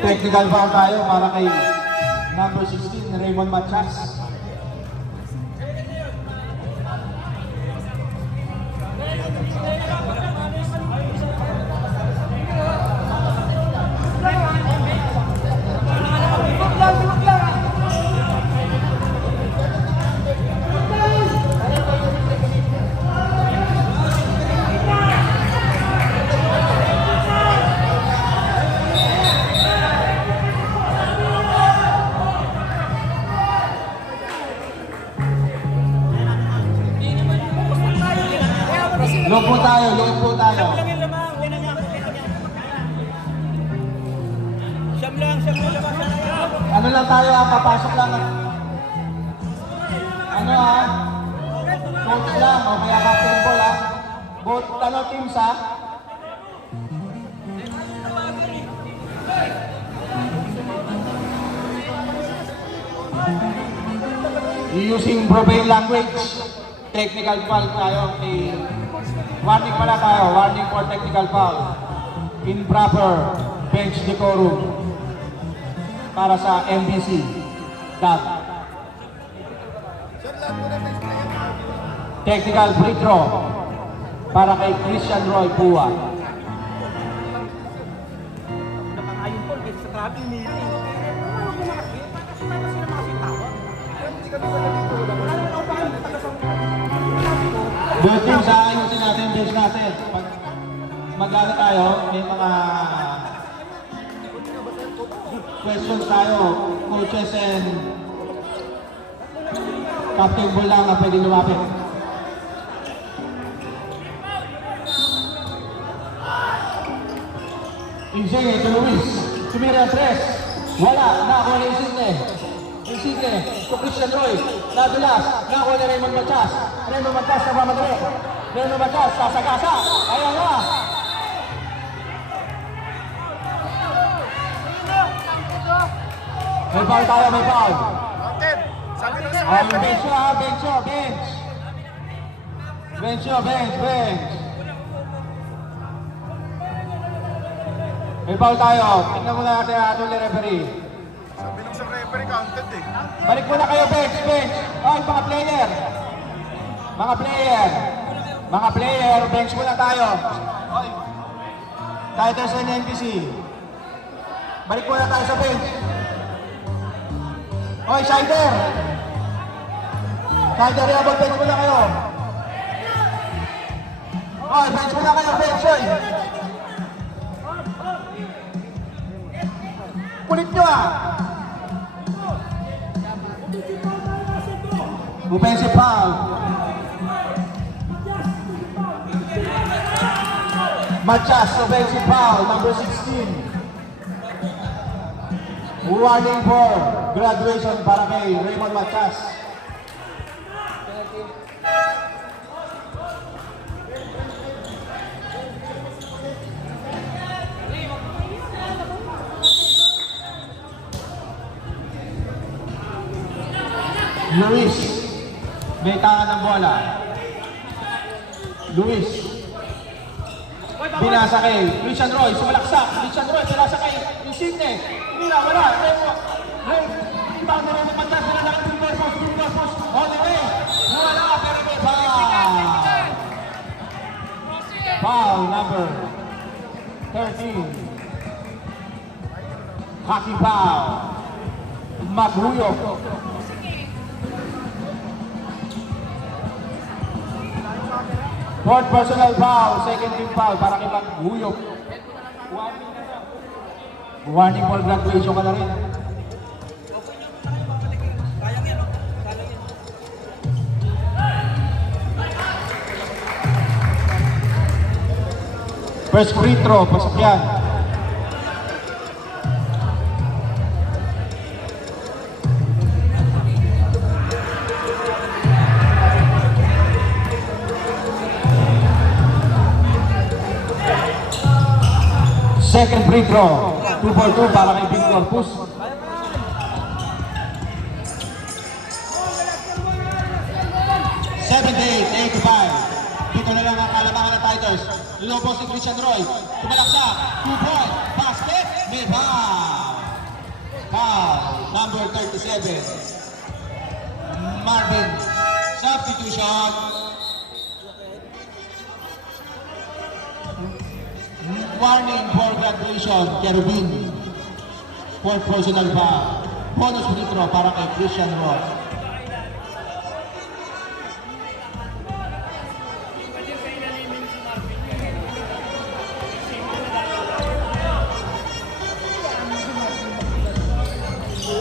Technical foul tayo para kay number 16, Raymond Matias. Look po tayo, look po tayo. Lang yung lamang. Siyam lang lamang. Ano lang tayo ha, papasok lang. Ano ha? Coach lang, o kaya captain ball ha. Both, ano, teams ha? Using profane language, technical foul tayo. Warning pala tayo, warning for technical foul. Improper bench decorum para sa MBC. DAG. Technical free throw para kay Christian Roy Pua. Nakangayon po, kasi sa traffic nila. Both teams, ayusin natin, bench natin. Pag mag-ano tayo, may mga questions tayo, coaches and captain ball lang na pwede lumapit. Insigne to Luis, tumira ang tres. Wala, nakakuha na Insigne. Insigne to Christian Roy, nadulas, nakakuha na Raymond Machas. Raymond Machas na mamadali. Raymond Machas, sasagasa. Ayan na. May foul tayo, may foul. Oh, yung bench nyo ha, bench nyo, bench. Bench nyo, bench. May foul tayo. Tingnan muna natin ang ating referee. Sabi nung sa referee counted eh. Balik muna kayo, bench. Ay, mga player. Mga player, bench muna tayo. Oy. Tayo sa NPC. Balik muna tayo sa bench. Oy, Sider. Sider, yabang bench muna kayo. Oy, bench muna kayo, bench. Oy. Kulit nyo ah. Offensive foul. Machas, offensive foul, number 16. Warning for graduation para kay Raymond Machas. Luis, may tangan ng bola. Luis, binasa kay Christian Roy, sumalaksak. Christian Roy, binasa kay Insigne. Mira, wala. Rebound na rin ng Machas. Wala na kang finger post. All the way. Wala, pero may foul. Foul number 13. Hockey foul. Maghuyok. Fourth personal foul, second team foul para kay Maghuyok. Warning for graduation ka na rin. First free throw, pasok yan. Second free throw, 2 for 2 para kay Big Corpus. Dito na lang ang kalabangan ng Tigers. Lobo si Christian Roy. Tumalaksa, 2-point, basket, may foul. Foul, number 37. Marvin, substitution. Warning for graduation, Kerubin. Fourth personal foul. Bonus free throw para kay Christian Roy.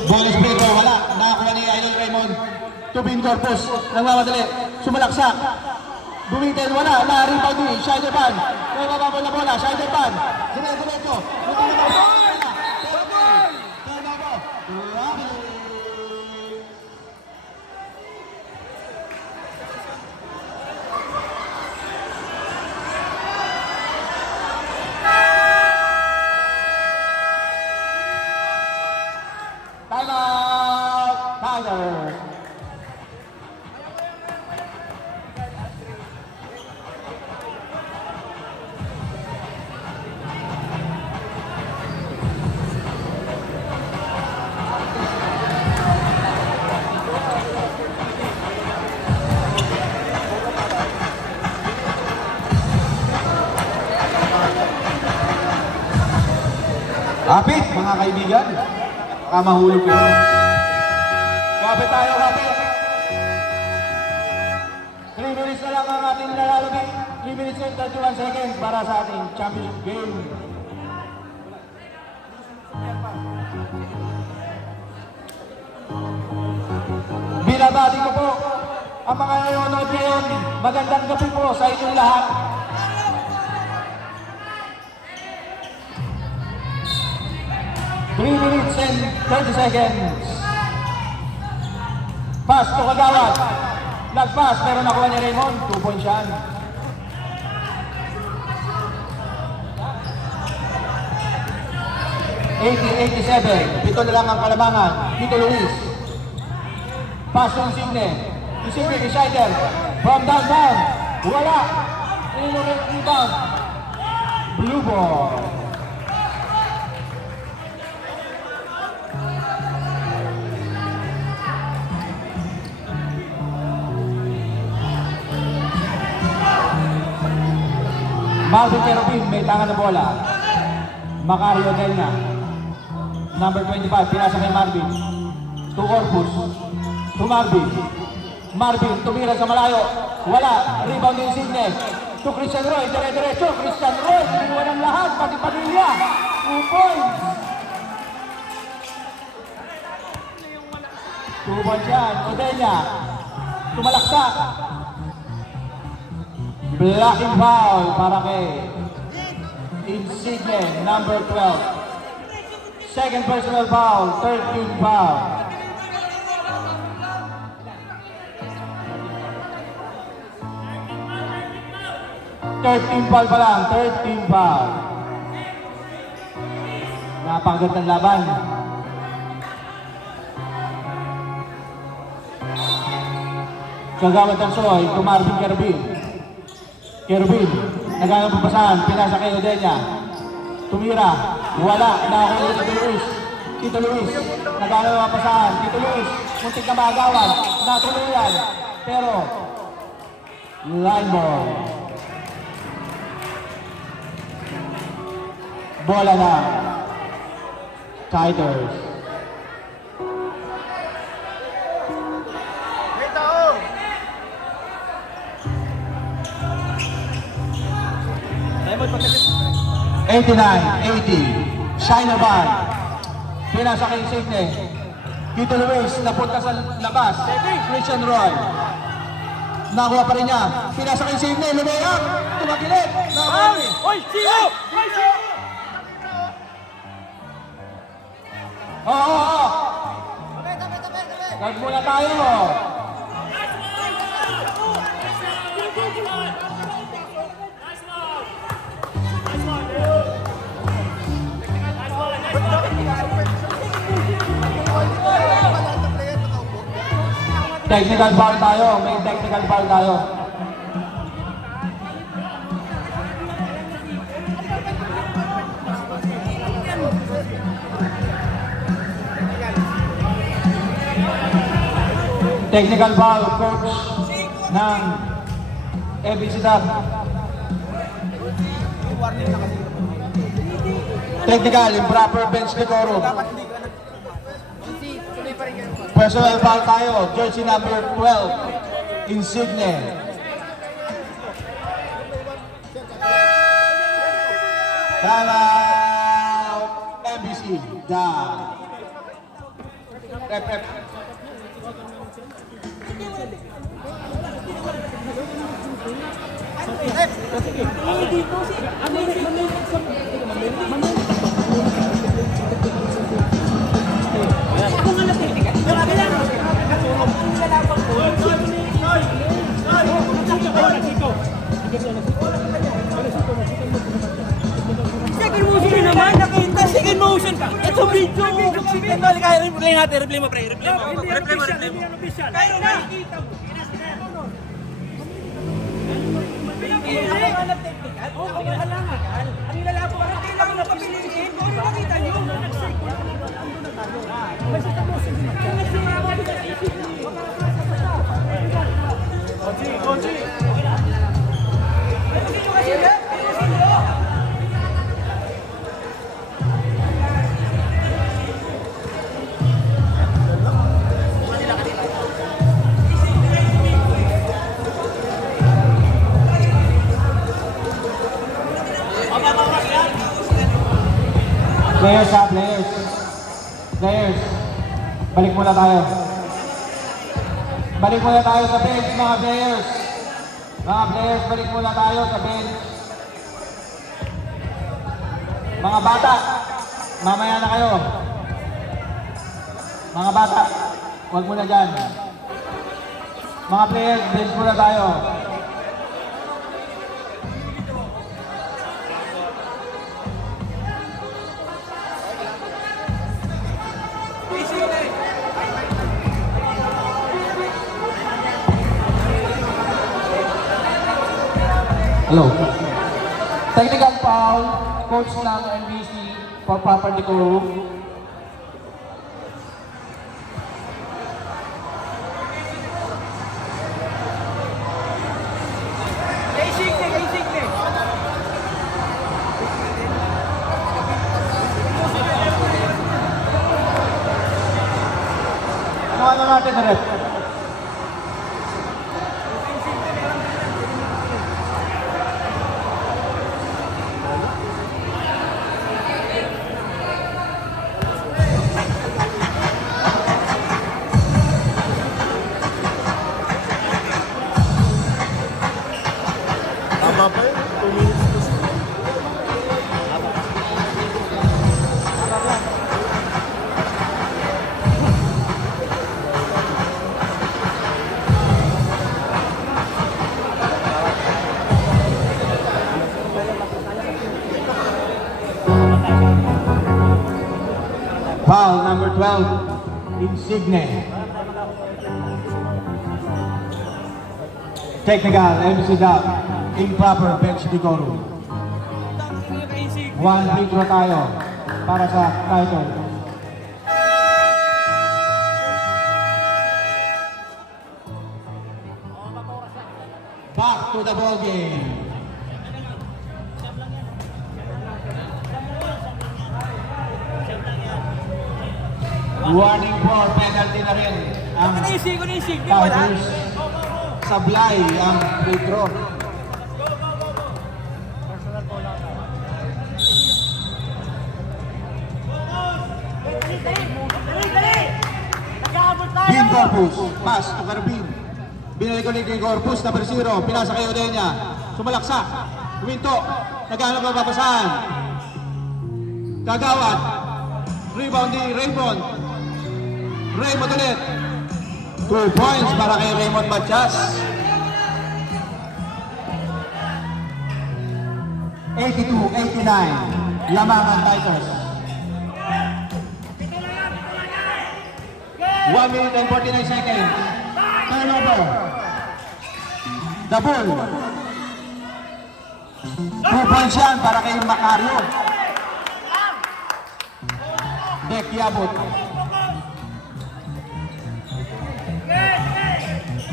Bonus free throw, wala. Nakakuha ni Idol Raymond. Tubing Corpus, nagmamadali. Sumalaksak. Bumitin, wala. Na-rebound din. Schneiderman. May mababol na bola. Schneiderman. Diretso. Time out! Tiger! Kapit, mga kaibigan. Baka mahulog kayo. Kapit tayo, kapit. 3 minutes na lang ang ating nalalagi. 3 minutes and 31 seconds para sa ating championship game. Binabati ko po ang mga nanonood ngayon. Magandang gabi po sa inyong lahat. Three minutes and 30 seconds. Pass to Kagawad. Nagpass, pero nakuha ni Raymond. 2 points yan. Pito na lang ang kalamangan. Tito Luis. Pass to Insigne. Insigne, decider. From downtown. Wala. Inurek rebound. Blue ball. Marvin Kerubin, may tangan na bola. Macario Delna. Number 25, pinasa kay Marvin. To Corpus. To Marvin. Marvin, tumira sa malayo. Wala. Rebound ni Insigne. To Christian Roy. Dire-diretso. Christian Roy. Kinuha ng lahat. Pati Padilla. 2 points. 2 points yan. Odelia. Tumalaksak. Blocking foul para kay Insigne, number 12. Second personal foul, 13 foul. Foul pa lang, 13 foul. Napakagandang laban. Kagawad ng Soy, Marvin Kerubin. Kerubin, naghanap ng pasahan, pinasa kay Odelia. Tumira, wala, nakakuha ni Tito Luis. Tito Luis, naghanap ng pasahan. Tito Luis, muntik na maagawan, natuluyan. Pero, line ball. Bola na. Tigers. May tao! 89-80. Shiner Van. Pinasa kay Insigne. Tito Luis, napunta sa labas. Christian Roy. Nakuha pa rin niya. Pinasa kay Insigne. Lumayang. Tumagilid. Nakawali. Oy, Sino! Oy, Sino! Oo. Gag muna tayo. Technical foul tayo. May technical foul tayo. Technical foul, coach ng ABC Dab. Technical, improper bench decorum. Personal foul tayo, jersey number 12, Insigne. Timeout, MBC, down. Rep. dito si ako nga natin. Grabe lang. Ang nilalabang ko. Second motion naman. Nakita second motion. Ito video. Second ball. Kaya replay natin. Replay mo, pre. Replay mo. Replay mo. Replay mo. Kaya nakikita mo. Ako nga nag-technical. Ako nga nag-technical. Ang nilalabang ko. Kailangan na papiliin. Kung nakita nyo. Nag-second. Basta tapos. Konji. Players ha, players. Players, balik muna tayo. Balik muna tayo sa bench, mga players. Mga players, balik muna tayo sa bench. Mga bata, mamaya na kayo. Mga bata, huwag muna dyan. Mga players, bench muna tayo. Hello. Technical foul, coach ng NBC for Papa Nico. Ano natin na rep? Tama pa yun. 2 minutes. Foul number 12, Insigne. Technical, MC Dub, improper bench decorum. 1 free throw tayo para sa title. Back to the ball game. Warning for penalty na rin ang Tigers. Sablay ang free throw. Bin Corpus, pass to Carbin. Binalik ulit kay Corpus, number 0. Pinasa kay Odenya. Sumalaksak. Huminto. Naghanap ang babasahan. Kagawad. Rebound ni Raymond. Raymond ulit. 2 points para kay Raymond Matias. 82-89. Lamang ang Tigers. 1 minute and 49 seconds. Turnover. The ball. 2 points yan para kay Macario. Dek Yabot.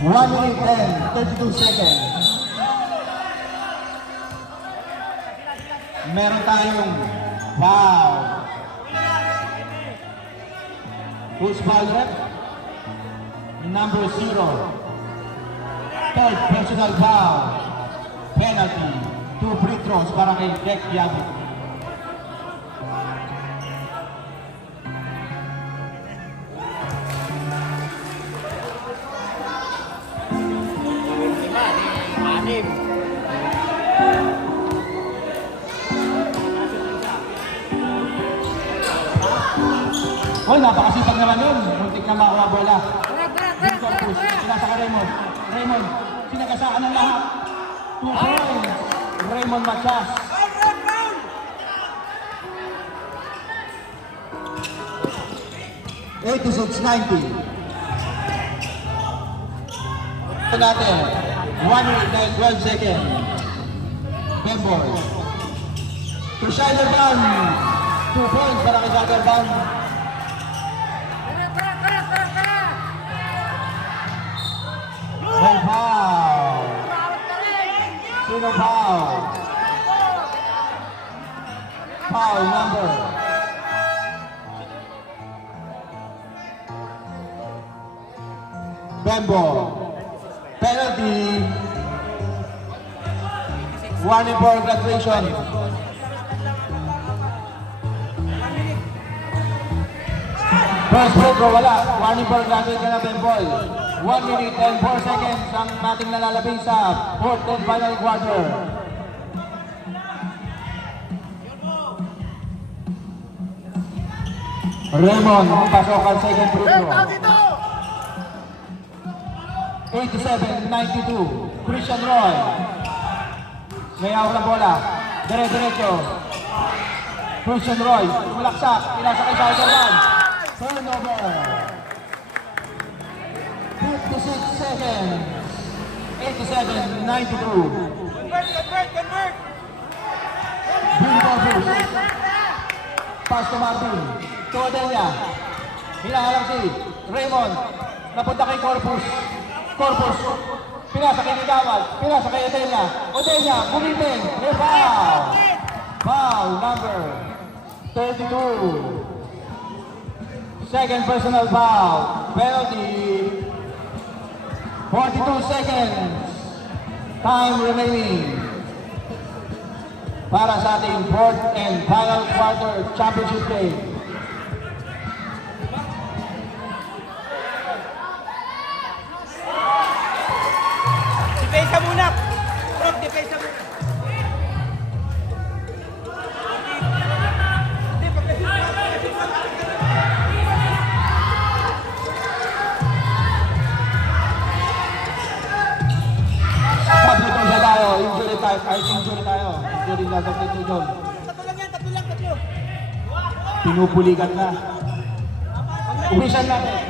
1 minute and 32 seconds. Meron tayong foul. Who's foul rep? Number 0. Third personal foul. Penalty. 2 free throws para kay Dek Yabot. napakasipag naman yun. Muntik na makakuha bola. Bing Corpus, pinasa ka Raymond. Raymond, sinagasaan ng lahat. 2 points. Raymond Matias. $86-90. Ito natin, 1 minute and 12 seconds. Bembol. To Shinerban, 2 points para kay Shinerban. May foul. Sino foul? Foul number. Bembol. Penalty. Warning for graduation. First break ko wala. Warning for graduation na Bembol. 1 minute and 4 seconds ang ating nalalabing sa fourth and final quarter. Raymond, pasok ang second free throw. 87-92. Christian Roy. May hawak ng bola. Dire-diretso. Christian Roy. Mulaksak. Pinasa kay Shinerban. Turnover. 56 seconds. 87-92. Bing Corpus. Pass to Martin. To Odelia. Hinahalang si Raymond. Napunta kay Corpus. Corpus. Pinasa kay Nidawal. Pinasa kay Odelia. Odelia. Bumiting. May foul. Foul number 32. Second personal foul. Penalty. 42 seconds. Time remaining. Para sa ating fourth and final quarter championship game. Depensa muna! Prof, depensa muna! Substitution tayo. Injury tayo. Kahit injury tayo. Injury na substitution. Tatlo lang yan, tatlo. Pinupulikan na. Official natin.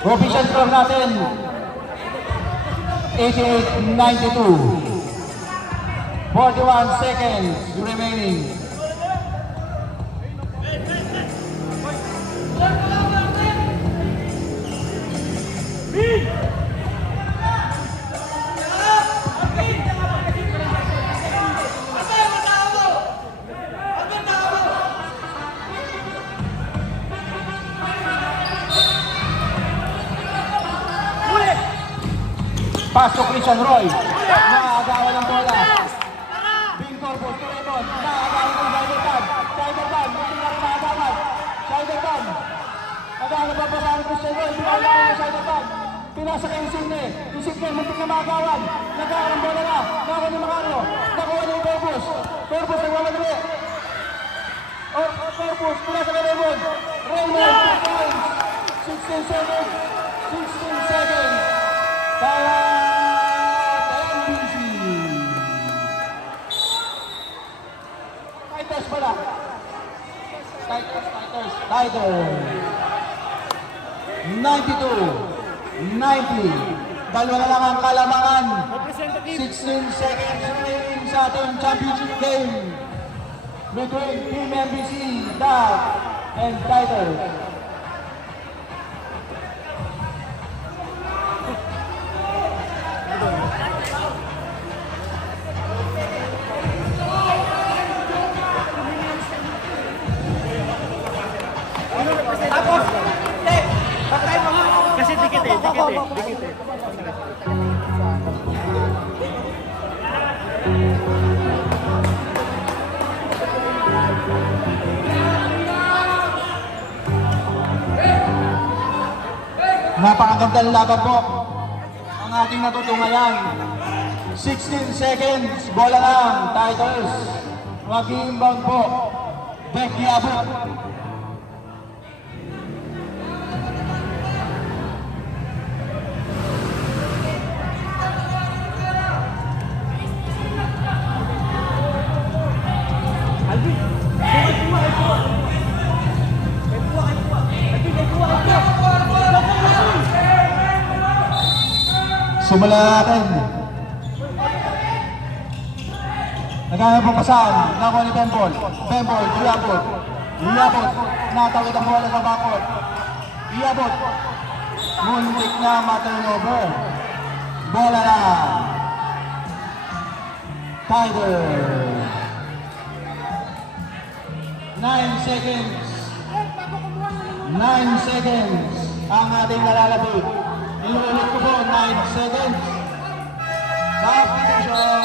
Official score natin. 88-92. 41 seconds remaining. Pasok Christian Roy. Nakagawa ng bola. Bing Corpus to Raymond. Nakagawa ng Shinerban. Shinerban. Hindi na nakagawa. Shinerban. Nagagawa pa ba ng Christian Roy? Pinagawa ng Shinerban. Pinasa kay Insigne. Insigne, muntik na makagawan. Nagagawa ng bola na. Nakakuha ni Macario. Nakuha ni Corpus. Corpus nagmamadali. Corpus. Pinasa kay Raymond. Raymond. 16 seconds. 16 seconds. Para NBC. Fighters pala. Fighters. 92. 90. Dalawa na lang ang kalamangan. 16 seconds remaining sa ating championship game between Team NBC, DAG, and Fighters. Kasi dikit eh. Napakagandang laban po ang ating natutungayan. 16 seconds, bola lang, Titles. Mag-inbound po. Becky Abot. Alvin! Ay kuha! Alvin, ay kuha! Simulan natin. Naghanap ang pasan. Nakuha ni Bembol. Bembol, Iabot. Iabot. Natawid ang bola sa bakod. Iabot. Muntik na ma-turnover. Bola na. Tiger. 9 seconds. 9 seconds ang ating nalalabig. Inuulit ko po, 9 seconds. Substitution.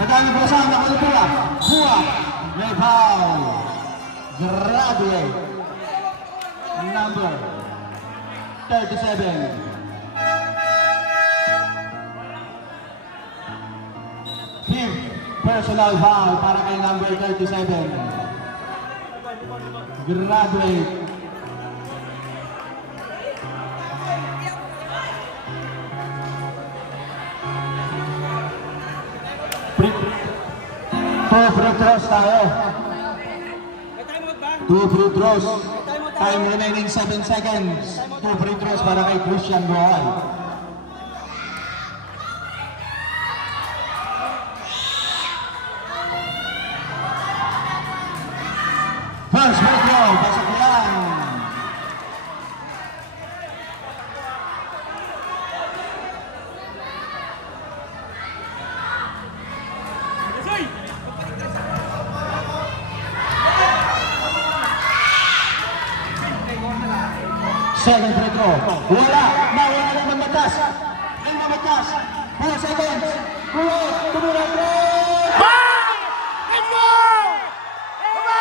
Nagkakit po saan ako ni Pua. Pua. May foul. Graduate. Number 37. Fifth personal foul para kay number 37. Graduate. Two free throws tayo. Two free throws. Time remaining 7 seconds. Two free throws para kay Christian Boal. First free throw, pasok lang. Second free throw. Wala. Nawala ng mabatas. Ang mabatas. 4 seconds. Kuha. Tumulong. Let's go! Baba!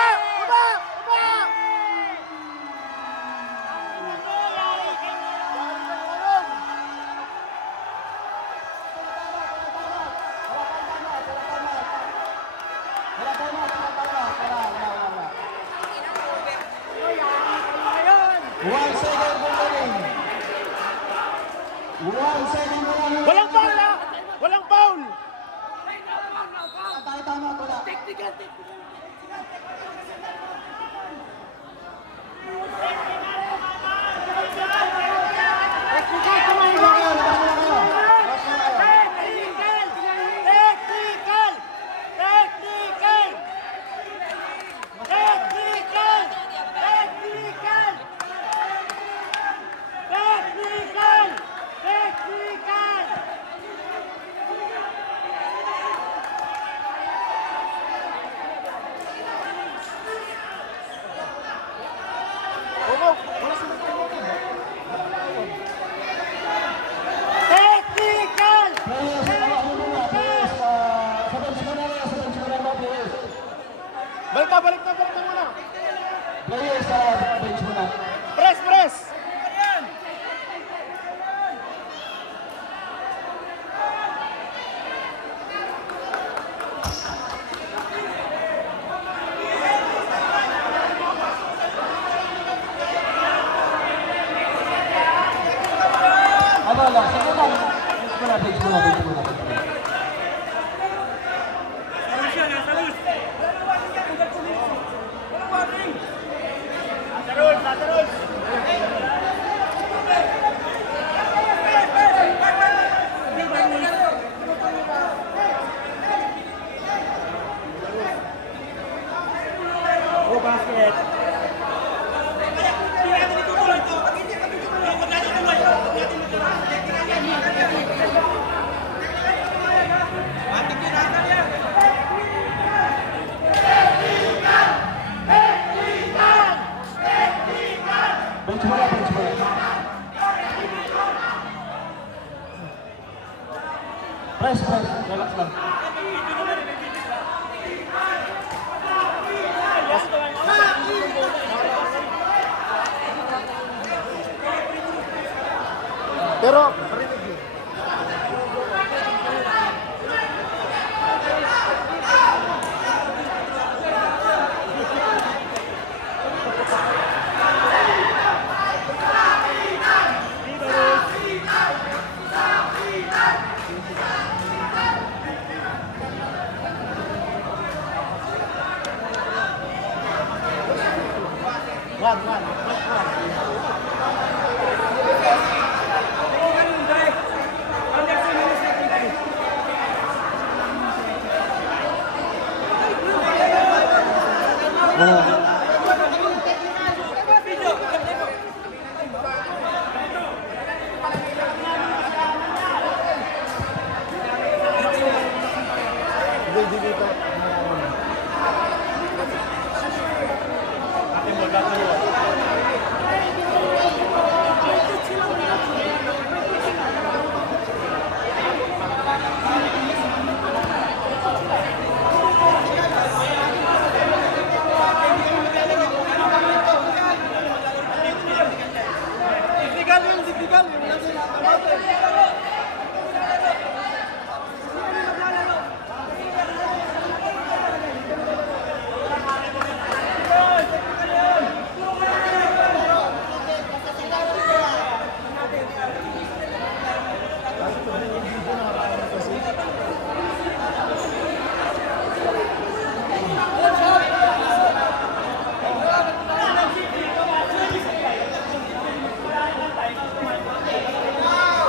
Baba! Baba! One second remaining. 1 second remaining. Walang foul ha! Walang foul! Tama, wala. Technical kamay mo! Technical! Technical! Technical! Technical! Technical! Technical! Technical! Technical! Balik na muna! Players sa bench muna. Press, press! Ano lang, sige lang. Bench muna. Oh, basket! Bench muna. Press. Relax lang. Pero, marinig yun.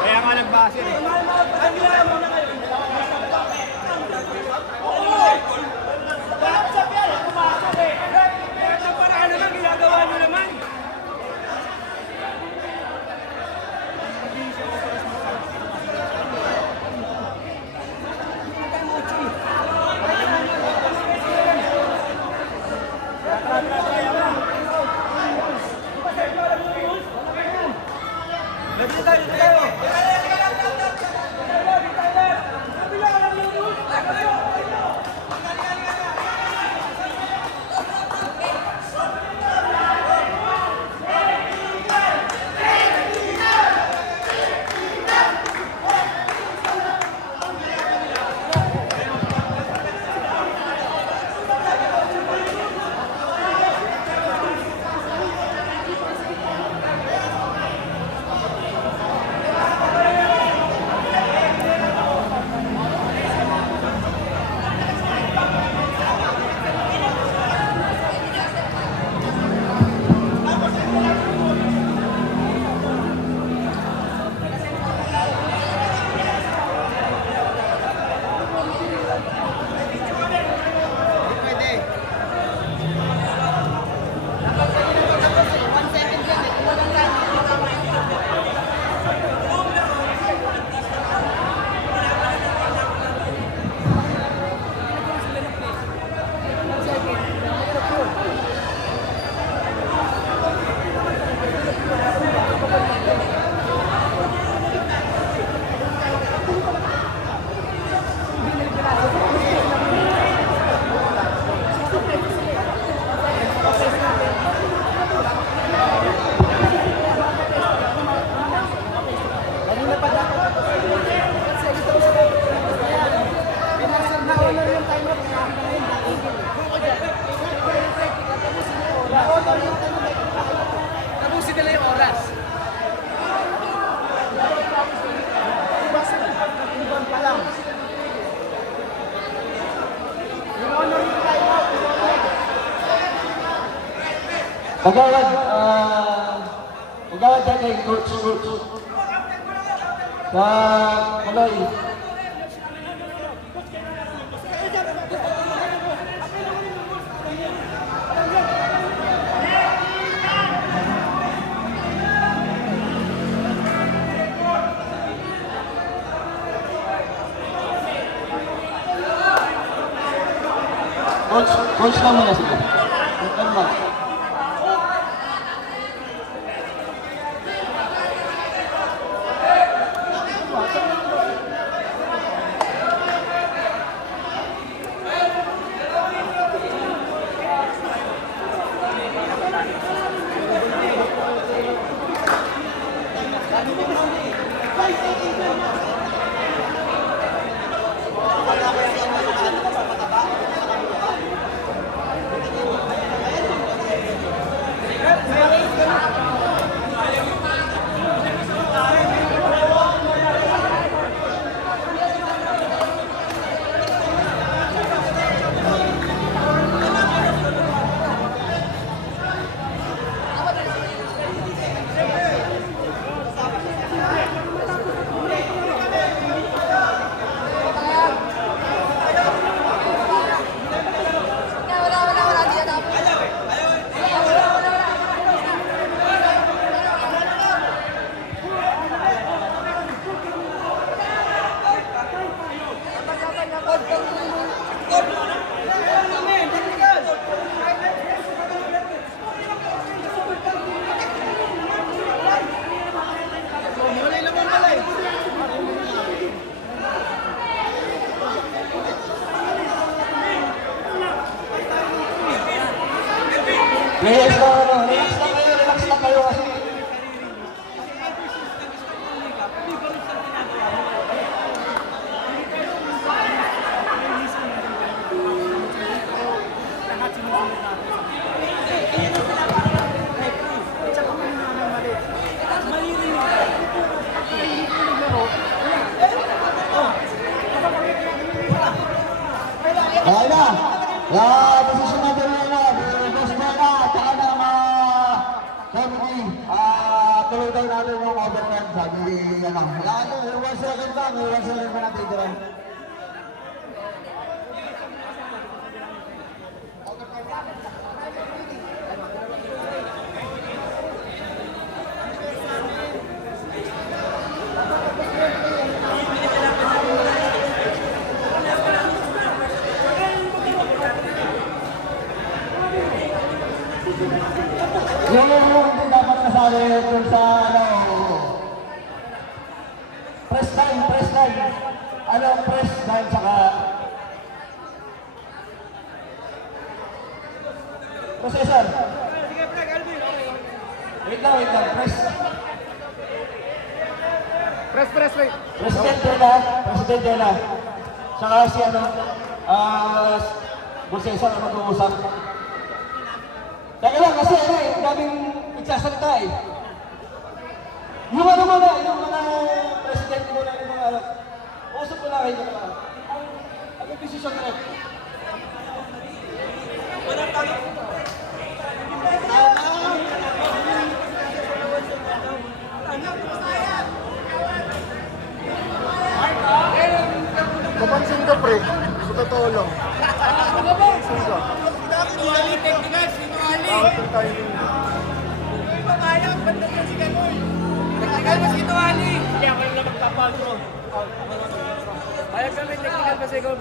Kaya nga nagbase eh. Tapusin nila yung oras. Iban pa lang. Kagawad, kagawad dyan kay Coach. Sa Kaloy. Coach lang muna sige. Ano ba? tuloy tayo natin yung overtime. Sabi, ano, kailangan nyo, 1 second lang, 1 second pa natin dyan. Yung hindi dapat kasali dun sa ano, press time. Ano, press time saka processor. Wait lang, press. Wait. President Dela. Saka si ano, processor na mag-uusap. Teka lang, kasi ano eh, daming nagsasalita eh. Yung ano muna, yung mga president muna, yung mga ano, usap mo na kayo ng mga, ano decision na Napansin ko, pre. Sa totoo lang. Napansin ko. Outing tayo din. Hindi ako yung magpapaltro. Bayag kami, technical pa siguro.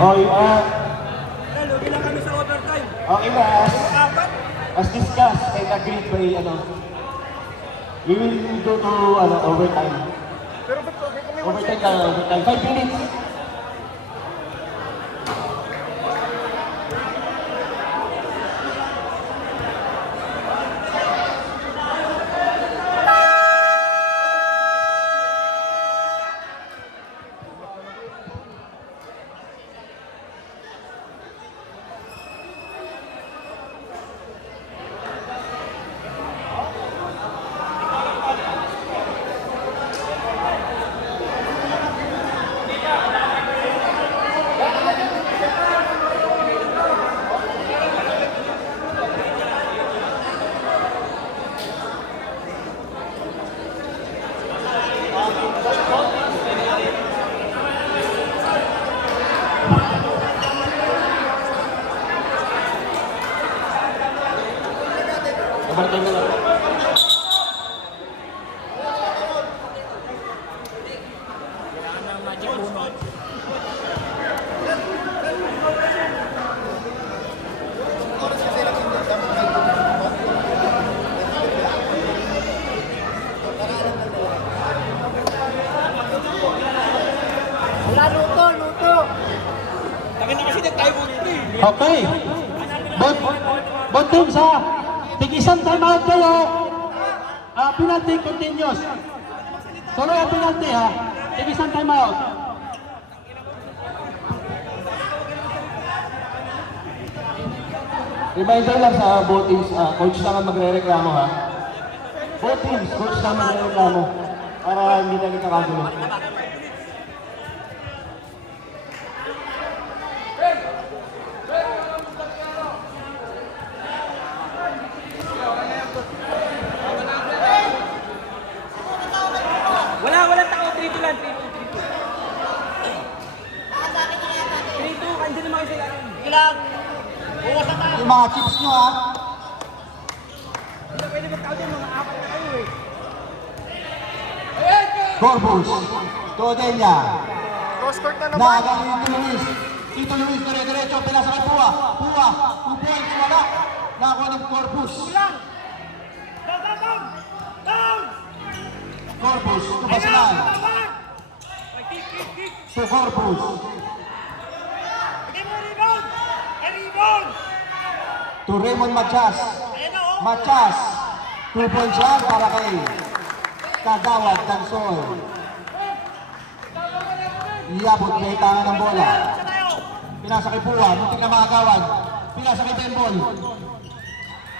Okay, Lugi lang kami sa overtime. okay na, as discussed and agreed by, ano, we will go to, ano, overtime. Pero ba't kami Overtime, 5 minutes. Overtime na lang. Taki na kasi nag-tayo mo dito eh. Okay. Both teams ha. Tig-isang time out kayo. Penalty continuous. Solo yung penalty ha. Tig-isang time out. Reminder lang sa both teams, coach lang ang magre-reklamo ha. Both teams, coach lang ang magre-reklamo. Para hindi na kita kagulo. Walang tao, 3-2 lang, 3-2. 3-2, kandiyan naman kayo sila. Yung mga chips nyo ha. Hindi pwede ba tao dyan, mga 4 na kayo eh. Corbus. Todenya. Cross-court na naman. Nakagang Tito Luis, dire-diretso, pila sa kay Pua. Pua, 2 points, wala. Nakakuha ng Corbus. Corbus, tubasilan. To Corbus. To Raymond Matias. Machas. 2 points yan para kay Kagawad Tansoy. Iyabot may tangan ng bola. Pinasa kay Pua, muntik na makagawad. Pinasa kay Bembol.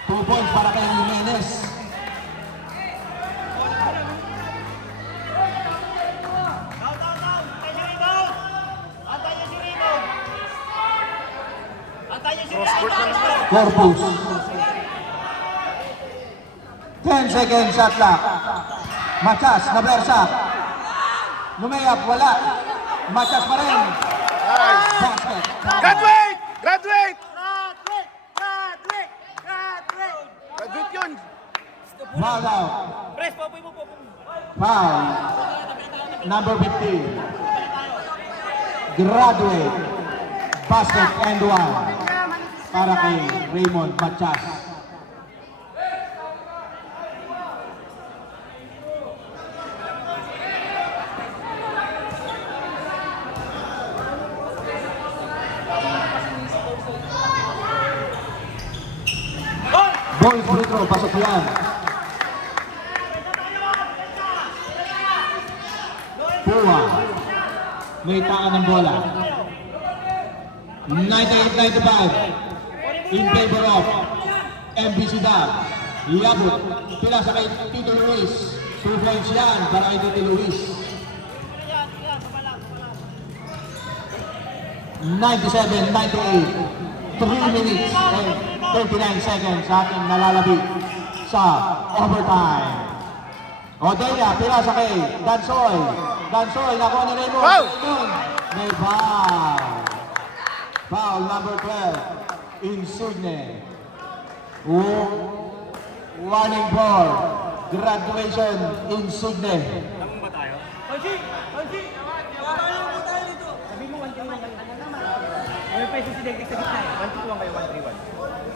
2 points para kay Jimenez. Corpus. 10 seconds shot clock. Machas, nabersa. Lumayap, wala. Machas pa rin. Basket. Graduate! Graduate! Graduate yun! Foul out. Press, popoy mo. Foul. Number 15. Graduate. Basket and one. Para kay Raymond Machas. Boys free throw, pasok yan. Pua. May tangan ng bola. 98-95 in favor of MBC Dab. Iyabot. Pinasa kay Tito Luis. 2 points yan para kay Tito Luis. 97-98. 3 minutes and 39 seconds sa ating nalalabit sa overtime. Odelia, pinasa kay Dansoy. Dansoy, nakuha ni Raymond. Foul! May foul. Foul number 12. Insigne. Warning for graduation Insigne. Pansi! Tayo po tayo dito. Sabi mo, 1-3-1 kayo. May peso si Degdeg sa gitna eh. 1-2-1 kayo, 1-3-1.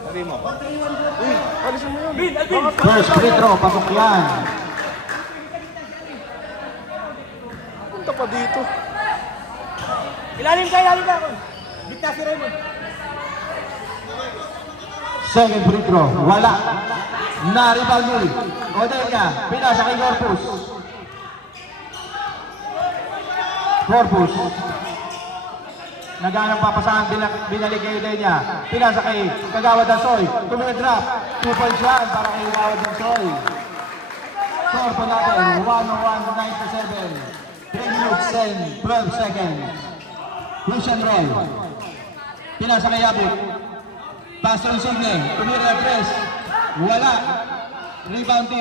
Sabi mo. Uy, palisin mo yun. Bin, Alvin! First free throw, pasok yan. Punta pa dito. Ilalim ka! Gitna si Raymond. Second free throw, wala. Na-rebound ni Odelia, pinasa kay Corpus. Corpus. Naganang papasahan, binalik kay Odelia. Pinasa kay Kagawad Dansoy. Tumira-drop. 2 points yan para kay Kagawad Dansoy. Score po natin, 101-97. 3 minutes and 12 seconds. Christian Roy. Pinasa kay Yabut. Pass to Insigne. Tumira-press. Wala. Rebound D.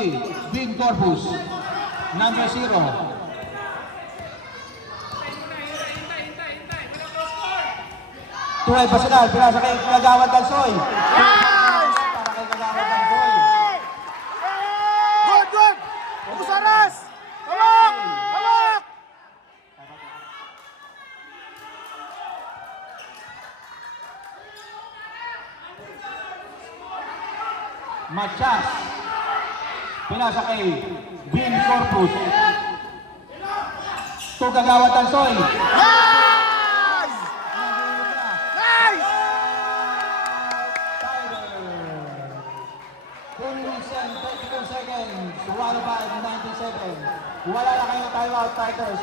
Bin Corpus. Number 0. Tuway pa sila, pinasa kay Kagawad Dansoy. Para kay Kagawad Dansoy. Good, good! Usaras! Hawak! Hawak! Machas. Pinasa kay Bin Corpus. To Kagawad Dansoy. Nice! Nice! 2 minutes and 32 seconds. 105-97. Wala na kayong timeout, Tigers.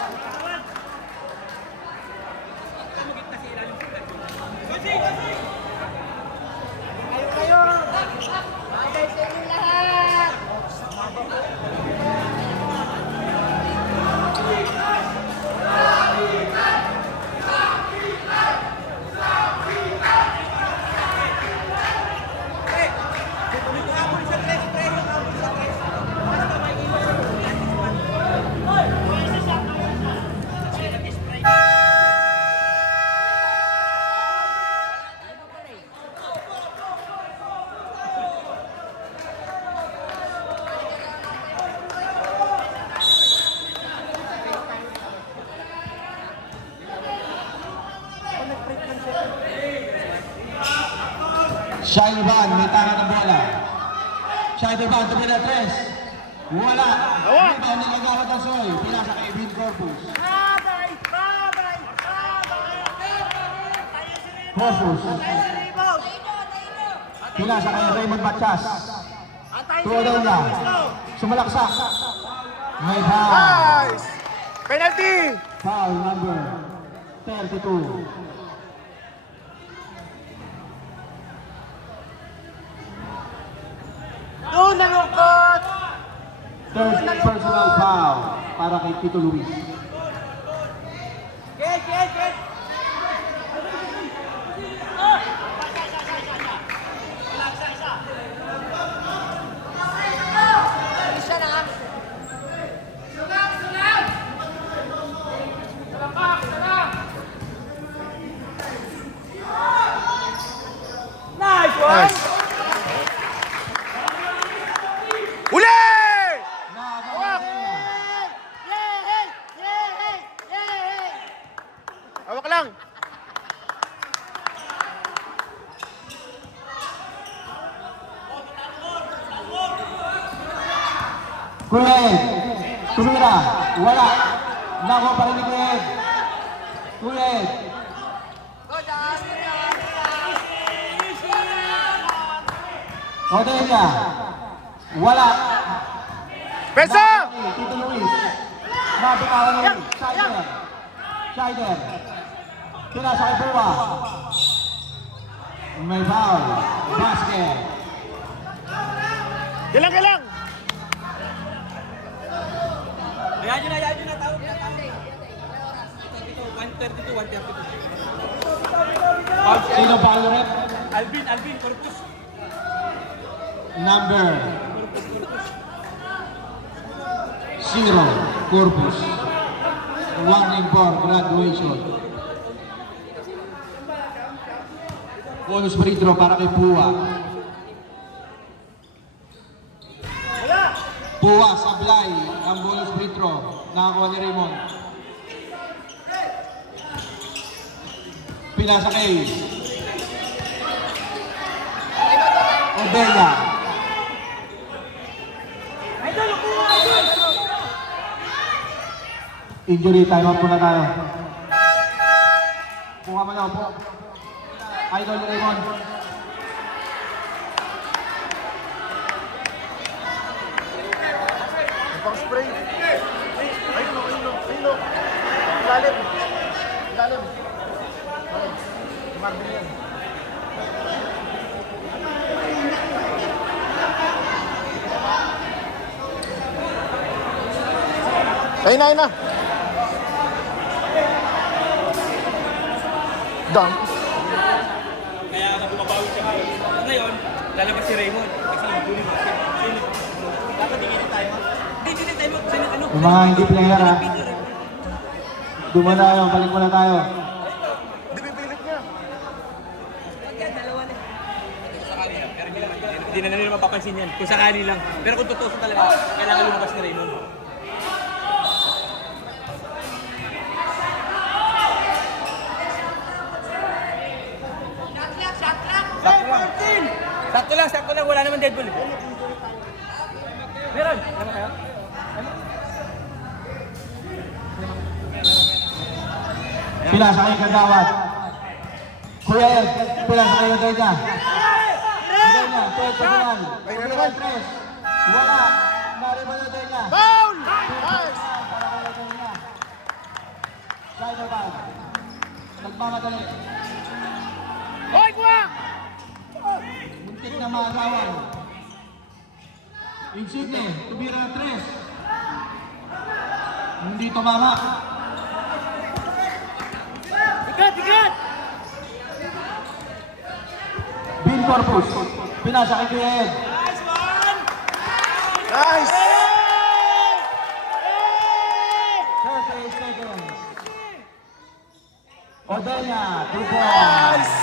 Shiny Van, may tangan ng bola. Shiny Van, tumina-tres. Wala. Rebound ni Kagawad Dansoy. Pinasa kay Bin Corpus. Corpus. Pinasa kay Raymond Machas. to Odelia. Sumalaksak. May foul. Nice! Penalty! Foul number 32. Doon nalungkot! Third personal foul para kay Tito Luis. Nice one! Nice! Uli! Hawak! Hawak lang! Kuya Ed, tumira, wala. Nakuha pa rin ni Kuya Ed. Kuya Ed. Odelia, wala. Pesa! Tito Luis. Nabitawan ni Scheider. Scheider. Pinasa kay Buwa. May foul. Basket. Galang, galang! Ayan nyo na, tawag na. 132, 132. Sino foul rep? Alvin, Corpus. Number 0, Corpus. Warning for graduation. Bonus free throw para kay Buwa. Buwa, sablay ang bonus free throw. Nakakuha ni Raymond. Pinasa kay Odelia. Injury time out muna tayo. Buka mo na po. Idol Raymond. Pang spray. Ay, no. Lalim. Lalim. Marvin yan. Ayun na. Dunk. Kaya nga bumabawi siya ngayon. Ngayon, lalabas si Raymond. Kasi yung dulo basket. Dapat hindi time out. Hindi time out. Ano? Yung mga hindi player ha. Dumana tayo, balik muna tayo. Binipilit niya. Hindi na nila mapapansin yan. Kung sakali lang. Pero kung totoo talaga, kailangan lumabas ni Raymond. Sakto lang. Wala naman dead ball. Meron. Tama kayo? Pinasa kayo kagawad. Kuya Ed, pinasa kayo Odelia. Odelia, third personal. Ay, na naman. Tres. Wala. Nariman Odelia. Foul! Nice! Para kay Odelia. Scheider ball. Nagmamadali. Hoy, kuha! Muntik na maarawan. Insigne, tumira ng tres. Hindi tumama. Tigat! Bin Corpus, pinasa kay Kuya Ed. Nice! 38 seconds. Odelia, 2 points.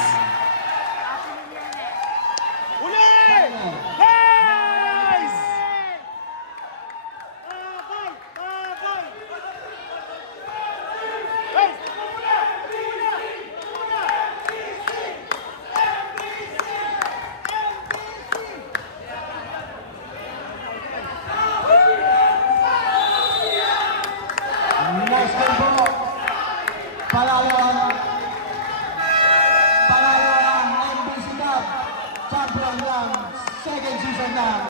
Uli! Scheider. Nice! Hey! Nice game po. Panalo ang NBC Cup champion ng second season ng